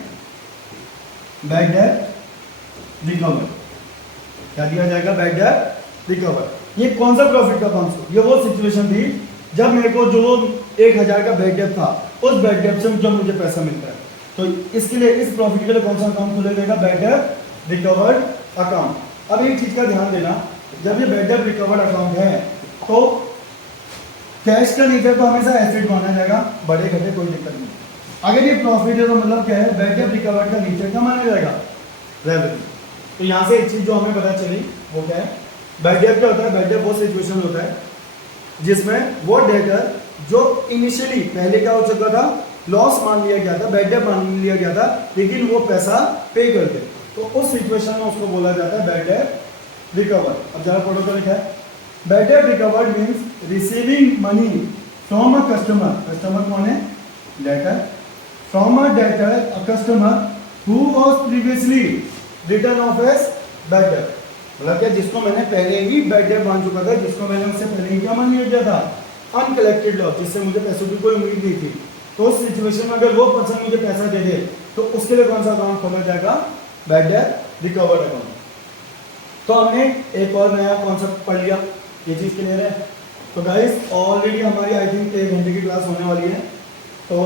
बैड डेट रिकवर। क्या दिया जाएगा? Bad debt recover. ये कौन सा प्रॉफिट का 500? ये वो सिचुएशन थी जब मेरे को जो 1000 का बैड डेट था, उस बैड डेट से जब मुझे पैसा मिलता है, तो इसके लिए इस प्रॉफिट के लिए कौन सा अकाउंट खोला जाएगा? Bad debt recovered account. अब एक चीज का ध्यान देना, जब ये बैड डेट रिकवर्ड अकाउंट है तो कैश का नेचर तो हमेशा एसेट माना जाएगा, बड़े घटे कोई दिक्कत नहीं। अगर ये प्रॉफिट है तो मतलब क्या है? बैड डेट रिकवर्ड का नेचर क्या माना जाएगा? रेवेन्यू। तो यहाँ से एक चीज जो हमें पता चली वो क्या है? बैड डेट क्या होता है? बैड डेट वो सिचुएशन होता है जिसमें वो डेटर जो इनिशियली पहले क्या हो चुका था? लॉस मान लिया गया था, बैड डेट मान लिया गया था, लेकिन वो पैसा पे कर दे, तो उस सिचुएशन में उसको बोला जाता है बैड डेट रिकवर। अब जरा फोटो पर लिखा है bad debt recovered means receiving money from a customer. Customer कौन है? Debtor. From a debtor a customer who was previously return off as bad debt. मतलब क्या? जिसको मैंने पहले ही बैड डेट मान चुका था, जिसको मैंने उससे पहले ही क्या मान लिया गया था? अनकलेक्टेड लॉस, जिससे मुझे पैसों की कोई उम्मीद नहीं थी। तो उस सिचुएशन में अगर वो पर्सन मुझे पैसा दे दे तो उसके लिए कौन सा अकाउंट खोला जाएगा? Bad debt recovered account. तो हमने एक और नया कॉन्सेप्ट पढ़ लिया। ये चीज क्लियर है? तो गाइस ऑलरेडी हमारी आई थिंक 1 घंटे की क्लास होने वाली है, तो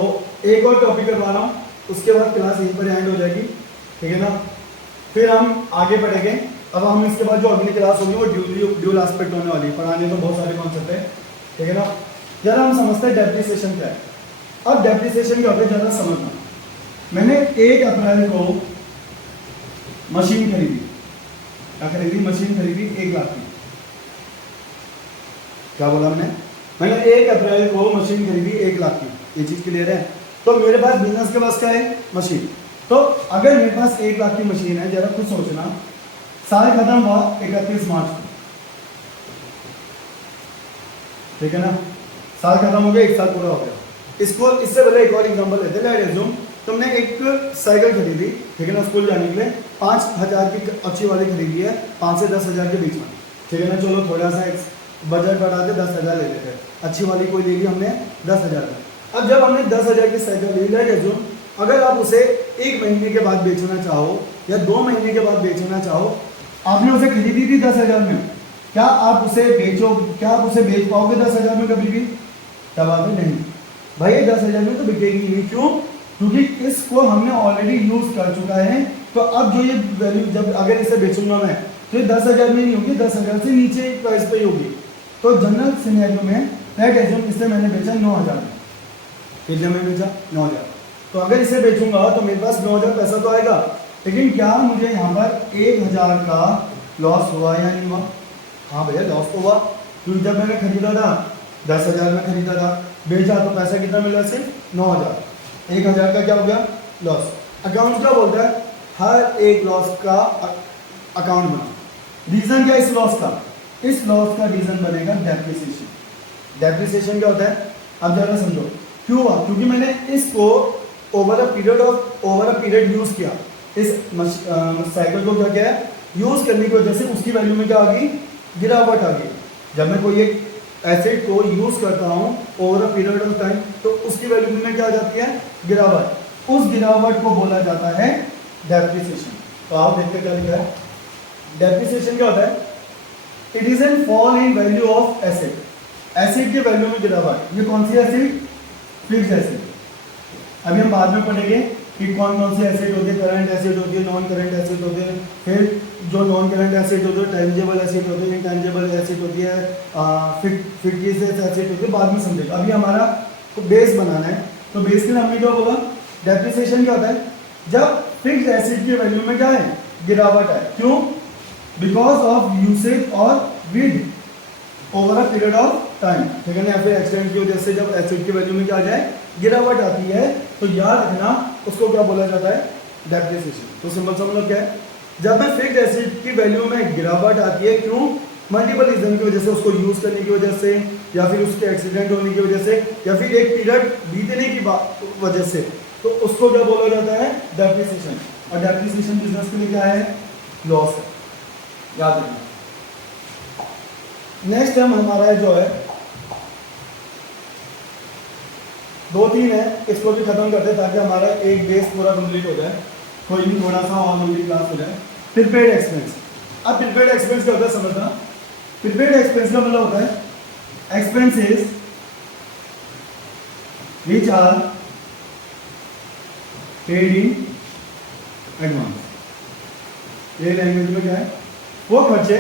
एक और टॉपिक करवा रहा हूँ, उसके बाद क्लास यहीं पर एंड हो जाएगी, ठीक है ना। फिर हम आगे बढ़ेंगे। अब हम इसके बाद जो अगली क्लास होगी वो ड्यूल एस्पेक्ट होने वाली है। पढ़ाने तो बहुत सारे कॉन्सेप्ट है, ठीक है ना। जरा हम समझते हैं डेप्रिसिएशन क्या है। अब डेप्रिसिएशन क्या होता है जरा समझना। मैंने 1 अप्रैल को मशीन खरीदी। क्या खरीदी? मशीन खरीदी 1 लाख की। क्या बोला मैंने 1 अप्रैल को मशीन खरीदी 1 लाख की। ये चीज क्लियर है? तो मेरे पास बिजनेस के पास क्या है? मशीन। तो अगर मेरे पास 1 लाख की मशीन है, जरा कुछ सोचना, साल खत्म हुआ 31 मार्च को, ठीक है ना। साल खत्म हो गया, 1 साल पूरा हो गया। इसको इससे पहले एक और एग्जांपल लेते हैं। तुमने एक साइकिल खरीदी, ठीक है ना, स्कूल जाने के लिए 5000 की अच्छी वाली खरीदी है, 5 से 10,000 के बीच में, ठीक है ना। चलो थोड़ा सा बजट बढ़ा के 10,000 ले लेते हैं। अच्छी वाली कोई ले ली हमने 10,000 में। अब जब हमने 10,000 की साइकिल ले लिया, अगर आप उसे 1 महीने के बाद बेचना चाहो या 2 महीने के बाद बेचना चाहो, आपने उसे खरीदी थी 10,000 में, क्या आप उसे बेच पाओगे 10,000 में कभी भी? जवाब है नहीं भाई, 10,000 में तो बिकेगी नहीं। क्यों? क्योंकि इसको हमने ऑलरेडी यूज कर चुका है। तो अब जो ये वैल्यू, जब अगर इसे बेचूंगा मैं, तो ये 10,000 में नहीं होगी, 10,000 से नीचे प्राइस पे ही होगी। तो जनरल सिनेरियो में इसे मैंने बेचा 9,000 में। कितने में बेचा? 9,000। तो अगर इसे बेचूंगा तो मेरे पास 9,000 पैसा तो आएगा, लेकिन क्या मुझे यहाँ पर 1,000 का लॉस हुआ या नहीं हुआ? हाँ भैया, लॉस तो हुआ, क्योंकि जब मैंने खरीदा था 10,000 में खरीदा था, बेचा तो पैसा कितना मिला? सिर्फ 9,000। 1,000 का क्या हो गया? लॉस। अकाउंट क्या बोलता है? हर एक लॉस का अकाउंट बना। रीजन क्या इस लॉस का? इस लॉस का रीजन बनेगा डेप्रिसिएशन। डेप्रिसिएशन क्या होता है? अब जरा समझो क्यों हुआ। क्योंकि मैंने इसको ओवर अ पीरियड यूज किया। इस साइकिल को क्या किया है? यूज करने की वजह से उसकी वैल्यू में क्या आ गई? गिरावट आ गई। जब मैं कोई एक एसेट को यूज करता हूं over a period of time, तो उसकी वैल्यू में क्या आ जाती है? गिरावट। उस गिरावट को बोला जाता है डेप्रिसिएशन। तो आप देखते क्या लिखा है, डेप्रिसिएशन क्या होता है, it is an fall in value of asset. Asset के वैल्यू में गिरावट। ये कौन सी एसेट, फिक्स्ड एसेट। अभी हम बाद में पढ़ेंगे कि कौन कौन से एसेट होते हैं, करंट एसेट होती है, नॉन करंट एसेट होते हैं, फिर जो नॉन करंट एसेट होते हैं टेंजिबल एसेट होते हैं, इनटेंजिबल एसेट होती है, फिक्टिशियस एसेट होती है, बाद में समझेगा। अभी हमारा बेस बनाना है, तो बेस के लिए हमने क्या बोला, डेप्रिसिएशन क्या होता है, जब फिक्स्ड एसेट की वैल्यू में क्या है, गिरावट है। क्यों, बिकॉज ऑफ यूसेज और with over a period of time, ठीक है ना, या फिर एक्सटेंड की वजह से जब एसेट की वैल्यू में क्या आ जाए, गिरावट आती है, तो याद रखना उसको क्या बोला जाता है, डेप्रिसिएशन। तो सिंपल सा मतलब क्या है, जब मैं फिक्स्ड एसेट की वैल्यू में गिरावट आती है, क्यों, मल्टीपल रीजन की वजह से, उसको यूज करने की वजह से, या फिर उसके एक्सीडेंट होने की वजह से, या फिर एक पीरियड बीतने की वजह से, तो उसको क्या बोला जाता है, डेप्रिसिएशन। और डेप्रिसिएशन बिजनेस के लिए क्या है, लॉस है, याद रखना। नेक्स्ट टर्म हमारा जो है 2-3 है, इसको भी खत्म करते हैं ताकि हमारा एक बेस पूरा कंप्लीट हो जाए, कोई भी थोड़ा सा और लंबी क्लास हो जाए। Prepaid expense. अब प्रीपेड एक्सपेंस क्या होता है समझना। प्रीपेड एक्सपेंस का मतलब होता है expenses which are paid in advance. ये लैंग्वेज में क्या है, वो खर्चे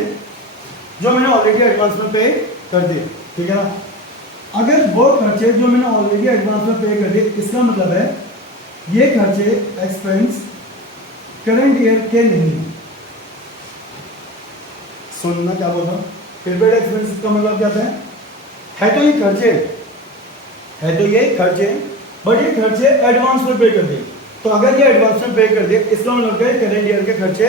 जो मैंने ऑलरेडी एडवांस में पे कर दिए, ठीक है ना। अगर वो खर्चे जो मैंने ऑलरेडी एडवांस में पे कर दिए, इसका मतलब है ये खर्चे एक्सपेंस करंट ईयर के नहीं। सुनना क्या बोल रहा हूं, प्रीपेड एक्सपेंस का मतलब क्या है तो ये खर्चे, है तो ये खर्चे, बट ये खर्चे एडवांस में पे कर दिए। तो अगर ये एडवांस में पे कर दिए, इसका मतलब क्या है, करंट ईयर के खर्चे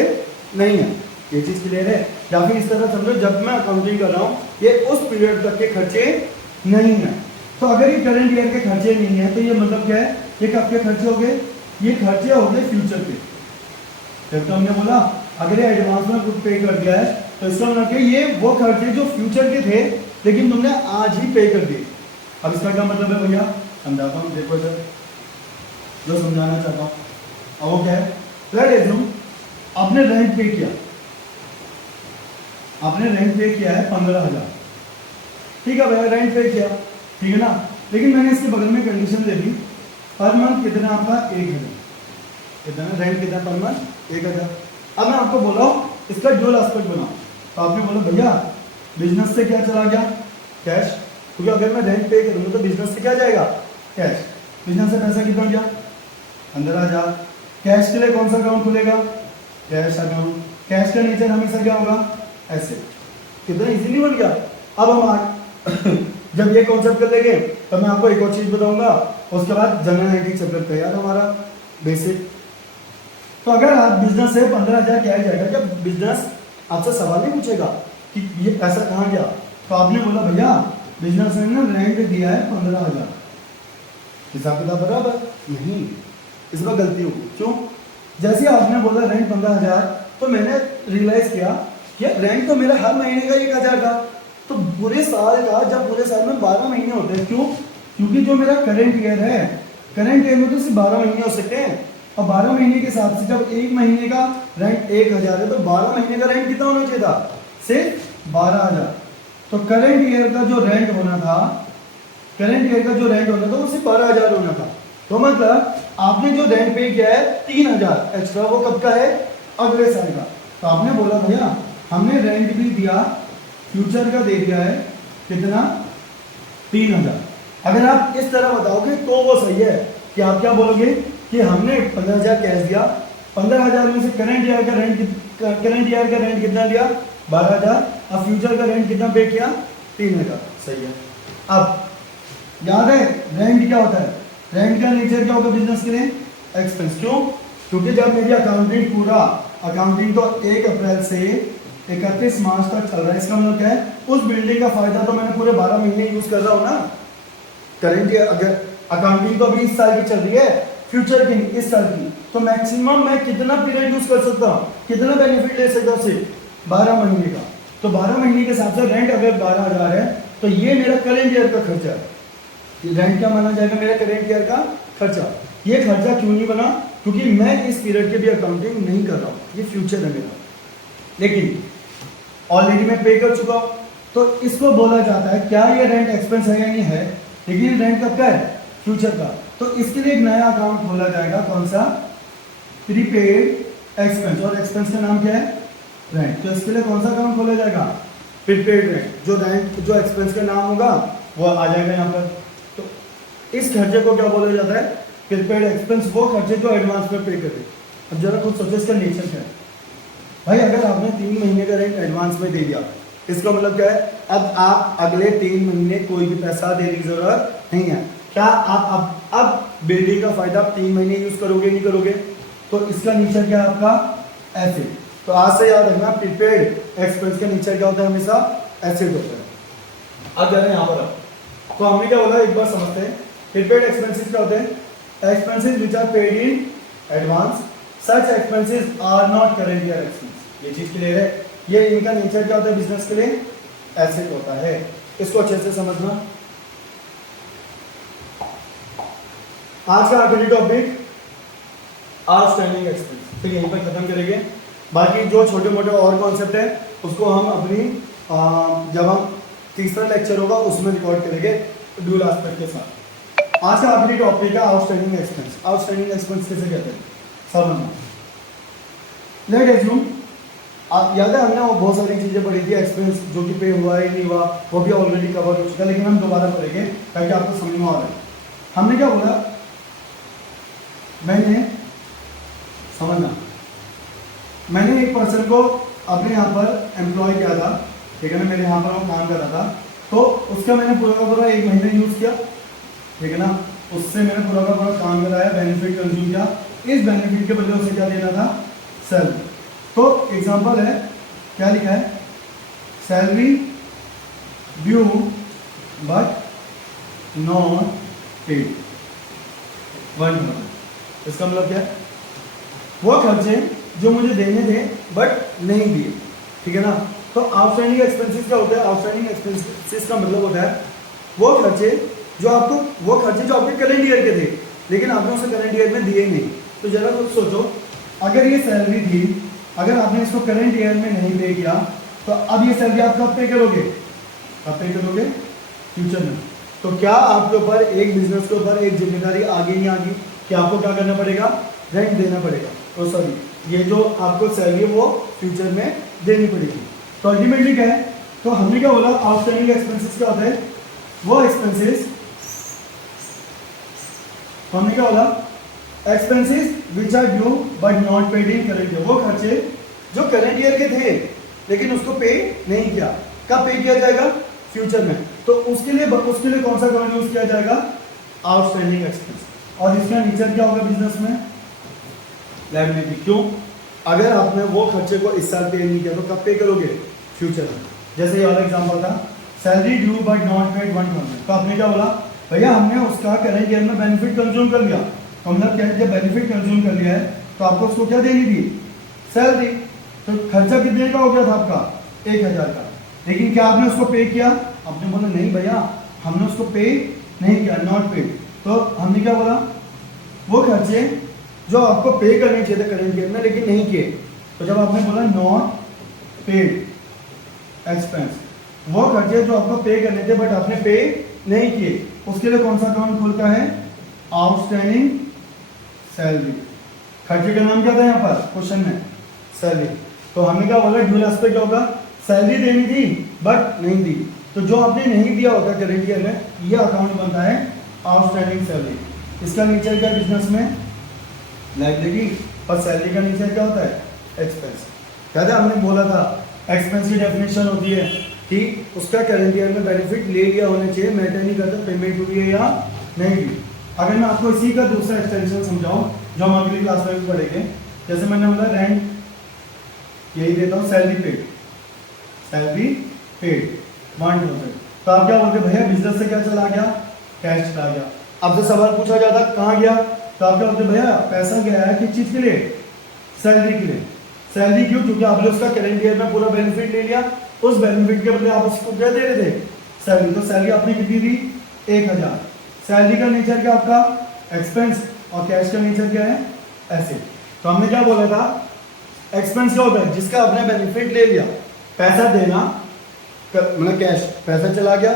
नहीं है। ये चीज क्लियर है, या फिर इस तरह समझो, जब मैं अकाउंटिंग कर रहा हूं, ये उस पीरियड तक के खर्चे नहीं है। तो अगर ये करंट ईयर के खर्चे नहीं है, तो ये मतलब क्या है, ये कब के खर्चे हो गए, ये खर्चे हो गए फ्यूचर के। जब तो हमने बोला अगर ये एडवांस में कुछ पे कर दिया है, तो इसका मतलब क्या, ये वो खर्चे जो फ्यूचर के थे, लेकिन तुमने आज ही पे कर दिए। अब इसका क्या मतलब है भैया, समझाता हूँ, देखो सर जो समझाना चाहता हूँ। अब वो क्या है, लेट एज्यूम आपने रेंट पे किया, आपने रेंट पे किया है 15,000, ठीक है भैया, रेंट पे किया, ठीक है ना। लेकिन मैंने इसके बगल में कंडीशन दे दी, पर मंथ कितना आपका 1,000, कितना रेंट कितना पर मंथ 1,000। अब मैं आपको बोला इसका ड्यूल एस्पेक्ट बनाओ, तो आपने बोला भैया बिजनेस से क्या चला गया, कैश, क्योंकि अगर मैं रेंट पे करूँगा तो बिजनेस से क्या जाएगा, कैश। बिजनेस से पैसा कितना गया, 15,000। कैश के लिए कौन सा अकाउंट खुलेगा, कैश अकाउंट। कैश का नेचर हमेशा क्या होगा, ऐसे। कितना इजीली बन गया। अब हम जब ये कॉन्सेप्ट कर लेंगे, तो मैं आपको एक और चीज बताऊंगा, उसके बाद जनरल एनालिटिक्स चैप्टर तैयार हमारा बेसिक। तो अगर आप बिजनेस से 15,000 क्या जाएगा, जब बिजनेस आपसे सवाल नहीं पूछेगा कि ये पैसा कहाँ गया, तो आपने बोला भैया बिजनेस ने ना रेंट दिया है 15,000, हिसाब किताब बराबर नहीं, इसमें गलती होगी। क्यों, जैसे आपने बोला रेंट 15,000, तो मैंने रियलाइज किया कि रेंट तो मेरा हर महीने का 1,000 था, तो पूरे साल का, जब पूरे साल में 12 महीने होते हैं, क्यों, क्योंकि जो मेरा करंट ईयर है, करंट ईयर में तो सिर्फ 12 महीने हो सकते हैं, और 12 महीने के हिसाब से जब एक महीने का रेंट 1,000 है, तो 12 महीने का रेंट कितना होना चाहिए था, सिर्फ 12,000। तो करंट ईयर का जो रेंट होना था, करंट ईयर का जो रेंट होना था वो सिर्फ 12,000 होना था। तो मतलब आपने जो रेंट पे किया है 3,000 एक्स्ट्रा, वो कब का है, अगले साल का। तो आपने बोला भैया हमने रेंट भी दिया, फ्यूचर का दे दिया है, कितना, 3,000। अगर आप इस तरह बताओगे तो वो सही है कि आप क्या बोलोगे कि हमने 15,000 कैश दिया, 15,000 में से करंट ईयर का रेंट कितना दिया, 12,000, और फ्यूचर का रेंट कितना पे किया, 3,000। सही है। अब याद है रेंट क्या होता है, रेंट का नेचर क्या होगा बिजनेस के लिए, एक्सपेंस। क्यों, क्योंकि जब मेरी अकाउंटिंग पूरा, अकाउंटिंग तो 1 अप्रैल से 31 मार्च तक चल रहा है, इसका मतलब क्या है, उस बिल्डिंग का फायदा तो मैंने पूरे 12 महीने यूज कर रहा हूँ ना। करंट ईयर, अगर अकाउंटिंग तो अभी इस साल की चल रही है, फ्यूचर की इस साल की, तो मैक्सिमम मैं कितना पीरियड यूज कर सकता हूँ, कितना बेनिफिट ले सकता हूँ, सिर्फ 12 महीने का। तो 12 महीने के हिसाब से रेंट अगर 12,000 है, तो ये मेरा करंट ईयर का खर्चा है। रेंट क्या माना जाएगा, मेरा करंट ईयर का खर्चा। ये खर्चा क्यों नहीं बना? क्योंकि मैं इस पीरियड के भी अकाउंटिंग नहीं कर रहा हूँ, ये फ्यूचर है मेरा, लेकिन ऑलरेडी मैं पे कर चुका हूँ। तो इसको बोला जाता है, क्या ये रेंट एक्सपेंस है या नहीं है, लेकिन रेंट कब का है? फ्यूचर का। तो इसके लिए एक नया अकाउंट खोला जाएगा, कौन सा? Prepaid expense. और एक्सपेंस का नाम क्या है? रेंट। तो इसके लिए कौन सा अकाउंट खोला जाएगा? Prepaid rent. जो रेंट जो एक्सपेंस का नाम होगा वो आ जाएगा यहाँ पर। तो इस खर्चे को क्या बोला जाता है? Prepaid expense. वो खर्चे जो एडवांस में पे करे। अब जरा खुद सोचो इसका नेचर क्या है। भाई अगर आपने 3 महीने का रेंट एडवांस में दे दिया, इसका मतलब क्या है? अब आप अगले 3 महीने कोई भी पैसा देने की जरूरत नहीं है। क्या आप अब बिल्डिंग का फायदा 3 महीने यूज करोगे, नहीं करोगे? तो इसका नेचर क्या है आपका? एसेट। तो आज से याद रखना, प्रीपेड एक्सपेंस का नेचर क्या होता है? हमेशा एसेट होता है। अब जरा यहाँ पर तो हमने क्या बोला, एक बार समझते हैं। प्रीपेड एक्सपेंसेस क्या होते हैं? Expenses which are paid in advance, such expenses are not current year expense. ये चीज क्लियर है? ये इनका नेचर क्या होता है बिजनेस के लिए? एसेट होता है। इसको अच्छे से समझना। आज का आखिरी टॉपिक आउटस्टैंडिंग एक्सपेंस, फिर यहीं पर खत्म करेंगे। बाकी जो छोटे मोटे और कॉन्सेप्ट है उसको हम अपनी जब हम तीसरा लेक्चर होगा उसमें रिकॉर्ड करेंगे ड्यूल एस्पेक्ट के साथ। आज का आखिरी टॉपिक है आउटस्टैंडिंग एक्सपेंस। आउटस्टैंडिंग एक्सपेंस किसे कहते हैं समझना। लेट एज्यूम, आप याद है हमने वो बहुत सारी चीजें पढ़ी थी, एक्सपेंस जो कि पे हुआ है नहीं हुआ वो भी ऑलरेडी कवर हो चुका है, लेकिन हम दोबारा पढ़ेंगे ताकि आपको समझ में आ रहा है। हमने क्या बोला, मैंने एक पर्सन को अपने यहाँ पर एम्प्लॉय किया था, ठीक है ना, मेरे यहाँ पर वो काम कर रहा था, तो उसका मैंने पूरा का पूरा 1 महीना यूज किया, ठीक है ना, उससे मैंने पूरा का पूरा काम कराया, बेनिफिट कंज्यूम किया। इस बेनिफिट के बदले उसे क्या देना था? सैलरी। तो एग्जांपल है, क्या लिखा है? Salary due but not paid 1,000। इसका मतलब क्या है? वो खर्चे जो मुझे देने थे बट नहीं दिए, ठीक है ना। तो आउटस्टैंडिंग एक्सपेंसेस क्या होता है? आउटस्टैंडिंग एक्सपेंसेस का मतलब होता है वो खर्चे जो आपके करंट ईयर के थे लेकिन आपने उसे करंट ईयर में दिए नहीं। तो जरा कुछ सोचो, अगर ये सैलरी थी, अगर आपने इसको करंट ईयर में नहीं पे किया तो अब ये सैलरी आप कब पे करोगे? फ्यूचर में। तो क्या आपके ऊपर एक बिजनेस के ऊपर एक जिम्मेदारी आगे नहीं आगी कि आपको क्या करना पड़ेगा? रेंट देना पड़ेगा। तो सॉरी, ये जो आपको सैलरी है वो फ्यूचर में देनी पड़ेगी। तो अल्टीमेटली क्या है? तो हमने क्या बोला, आउटस्टैंडिंग एक्सपेंसेस क्या होता है? वो एक्सपेंसेस, हमने क्या बोला? Expenses which are due but not paid in current year. वो खर्चे जो करंट ईयर के थे लेकिन उसको पे नहीं किया। कब पे किया जाएगा? फ्यूचर में। तो उसके लिए कौन सा अकाउंट यूज किया जाएगा? Outstanding expense. और इसका नेचर क्या होगा बिजनेस में? लायबिलिटी। क्यों? अगर आपने वो खर्चे को इस साल पे नहीं किया तो कब पे करोगे? फ्यूचर में। जैसे ये वाला एग्जांपल था, salary due but not paid 1,000। तो आपने क्या बोला? भैया हमने उसका करंट ईयर में बेनिफिट कंज्यूम कर लिया। तो मतलब क्या है, जब बेनिफिट कंज्यूम कर लिया है तो आपको उसको क्या देनी थी? सैलरी। तो खर्चा कितने का हो गया था आपका? 1,000 का। लेकिन क्या आपने उसको पे किया? आपने बोला नहीं भैया हमने उसको पे नहीं किया, नॉट पेड। तो हमने क्या बोला? वो खर्चे जो आपको पे करने चाहिए थे करंट ईयर में लेकिन नहीं किए, तो जब आपने बोला नॉट पेड एक्सपेंस, वो खर्चे जो आपको पे करने थे बट आपने पे नहीं किए, उसके लिए कौन सा अकाउंट खुलता है? Outstanding salary. खर्चे का नाम क्या था यहाँ पर क्वेश्चन में? सैलरी। तो हमने क्या बोला? ड्यूल एस्पेक्ट होगा, सैलरी देनी थी बट नहीं दी, तो जो आपने नहीं दिया होता करंट ईयर में, ये अकाउंट बनता है आउटस्टैंडिंग सैलरी। इसका नेचर क्या बिजनेस में? लायबिलिटी। और सैलरी का नेचर क्या होता है? एक्सपेंस। याद है हमने बोला था एक्सपेंस की डेफिनेशन होती है कि उसका करंट ईयर में बेनिफिट ले लिया होना चाहिए, मैटर नहीं करता पेमेंट हुई है या नहीं हुई। अगर मैं आपको इसी का दूसरा एक्सटेंशन समझाऊं जो हम अगली क्लास में भी पढ़ेंगे, जैसे मैंने बोला रेंट यही देता हूँ, सैलरी पेड 1,000। तो आप क्या बोलते भैया बिजनेस से क्या चला गया? कैश चला गया। अब जो सवाल पूछा जाता कहाँ गया, तो आप क्या बोलते भैया पैसा गया है किस चीज के लिए? सैलरी के लिए। सैलरी क्यों? क्योंकि आपने उसका करंट ईयर में पूरा बेनिफिट ले लिया, उस बेनिफिट के बदले आप उसको क्या दे रहे थे? सैलरी। तो सैलरी आपने कितनी दी? 1,000। सैलरी का नेचर क्या आपका? एक्सपेंस। और कैश का नेचर क्या है, एसेट। तो हमने क्या बोला था, एक्सपेंस क्या होता है, जिसका आपने बेनिफिट ले लिया, पैसा देना मतलब कैश, पैसा चला गया,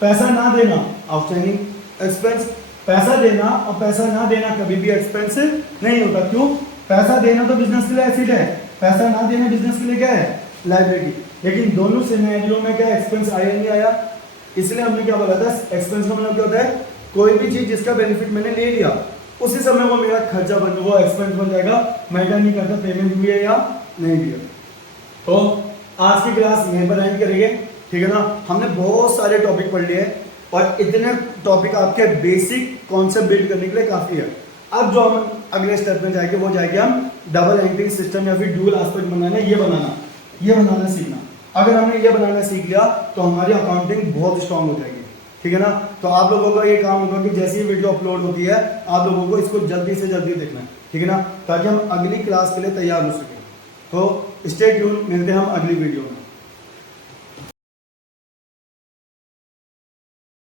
पैसा ना देना आउटस्टैंडिंग एक्सपेंस, पैसा देना और पैसा ना देना कभी भी एक्सपेंस नहीं होता। क्यों, पैसा देना तो बिजनेस के लिए एसेट है, पैसा ना देना बिजनेस के लिए क्या है, लायबिलिटी। लेकिन दोनों सिनेरियो में क्या एक्सपेंस आया नहीं आया, इसलिए हमने क्या बोला था, एक्सपेंस का मतलब क्या होता है, कोई भी चीज जिसका बेनिफिट मैंने ले लिया उसी समय वो मेरा खर्चा बन, वो एक्सपेंस बन जाएगा, मैटर नहीं करता पेमेंट हुई है या नहीं हुई है। तो आज की क्लास यहीं पर एंड करेंगे, ठीक है ना। हमने बहुत सारे टॉपिक पढ़ लिए और इतने टॉपिक आपके बेसिक कॉन्सेप्ट बिल्ड करने के लिए काफी है। अब जो हम अगले स्टेप में जाएंगे वो जाएंगे हम डबल एंट्री सिस्टम या फिर डुअल एस्पेक्ट बनाना, ये बनाना सीखना। अगर हमने ये बनाना सीख लिया तो हमारी अकाउंटिंग बहुत स्ट्रांग हो जाएगी, ठीक है ना। तो आप लोगों का ये काम होगा कि जैसे ही वीडियो अपलोड होती है आप लोगों को इसको जल्दी से जल्दी देखना है, ठीक है ना, ताकि हम अगली क्लास के लिए तैयार हो सकें। तो स्टे ट्यून, मिलते हैं हम अगली वीडियो में।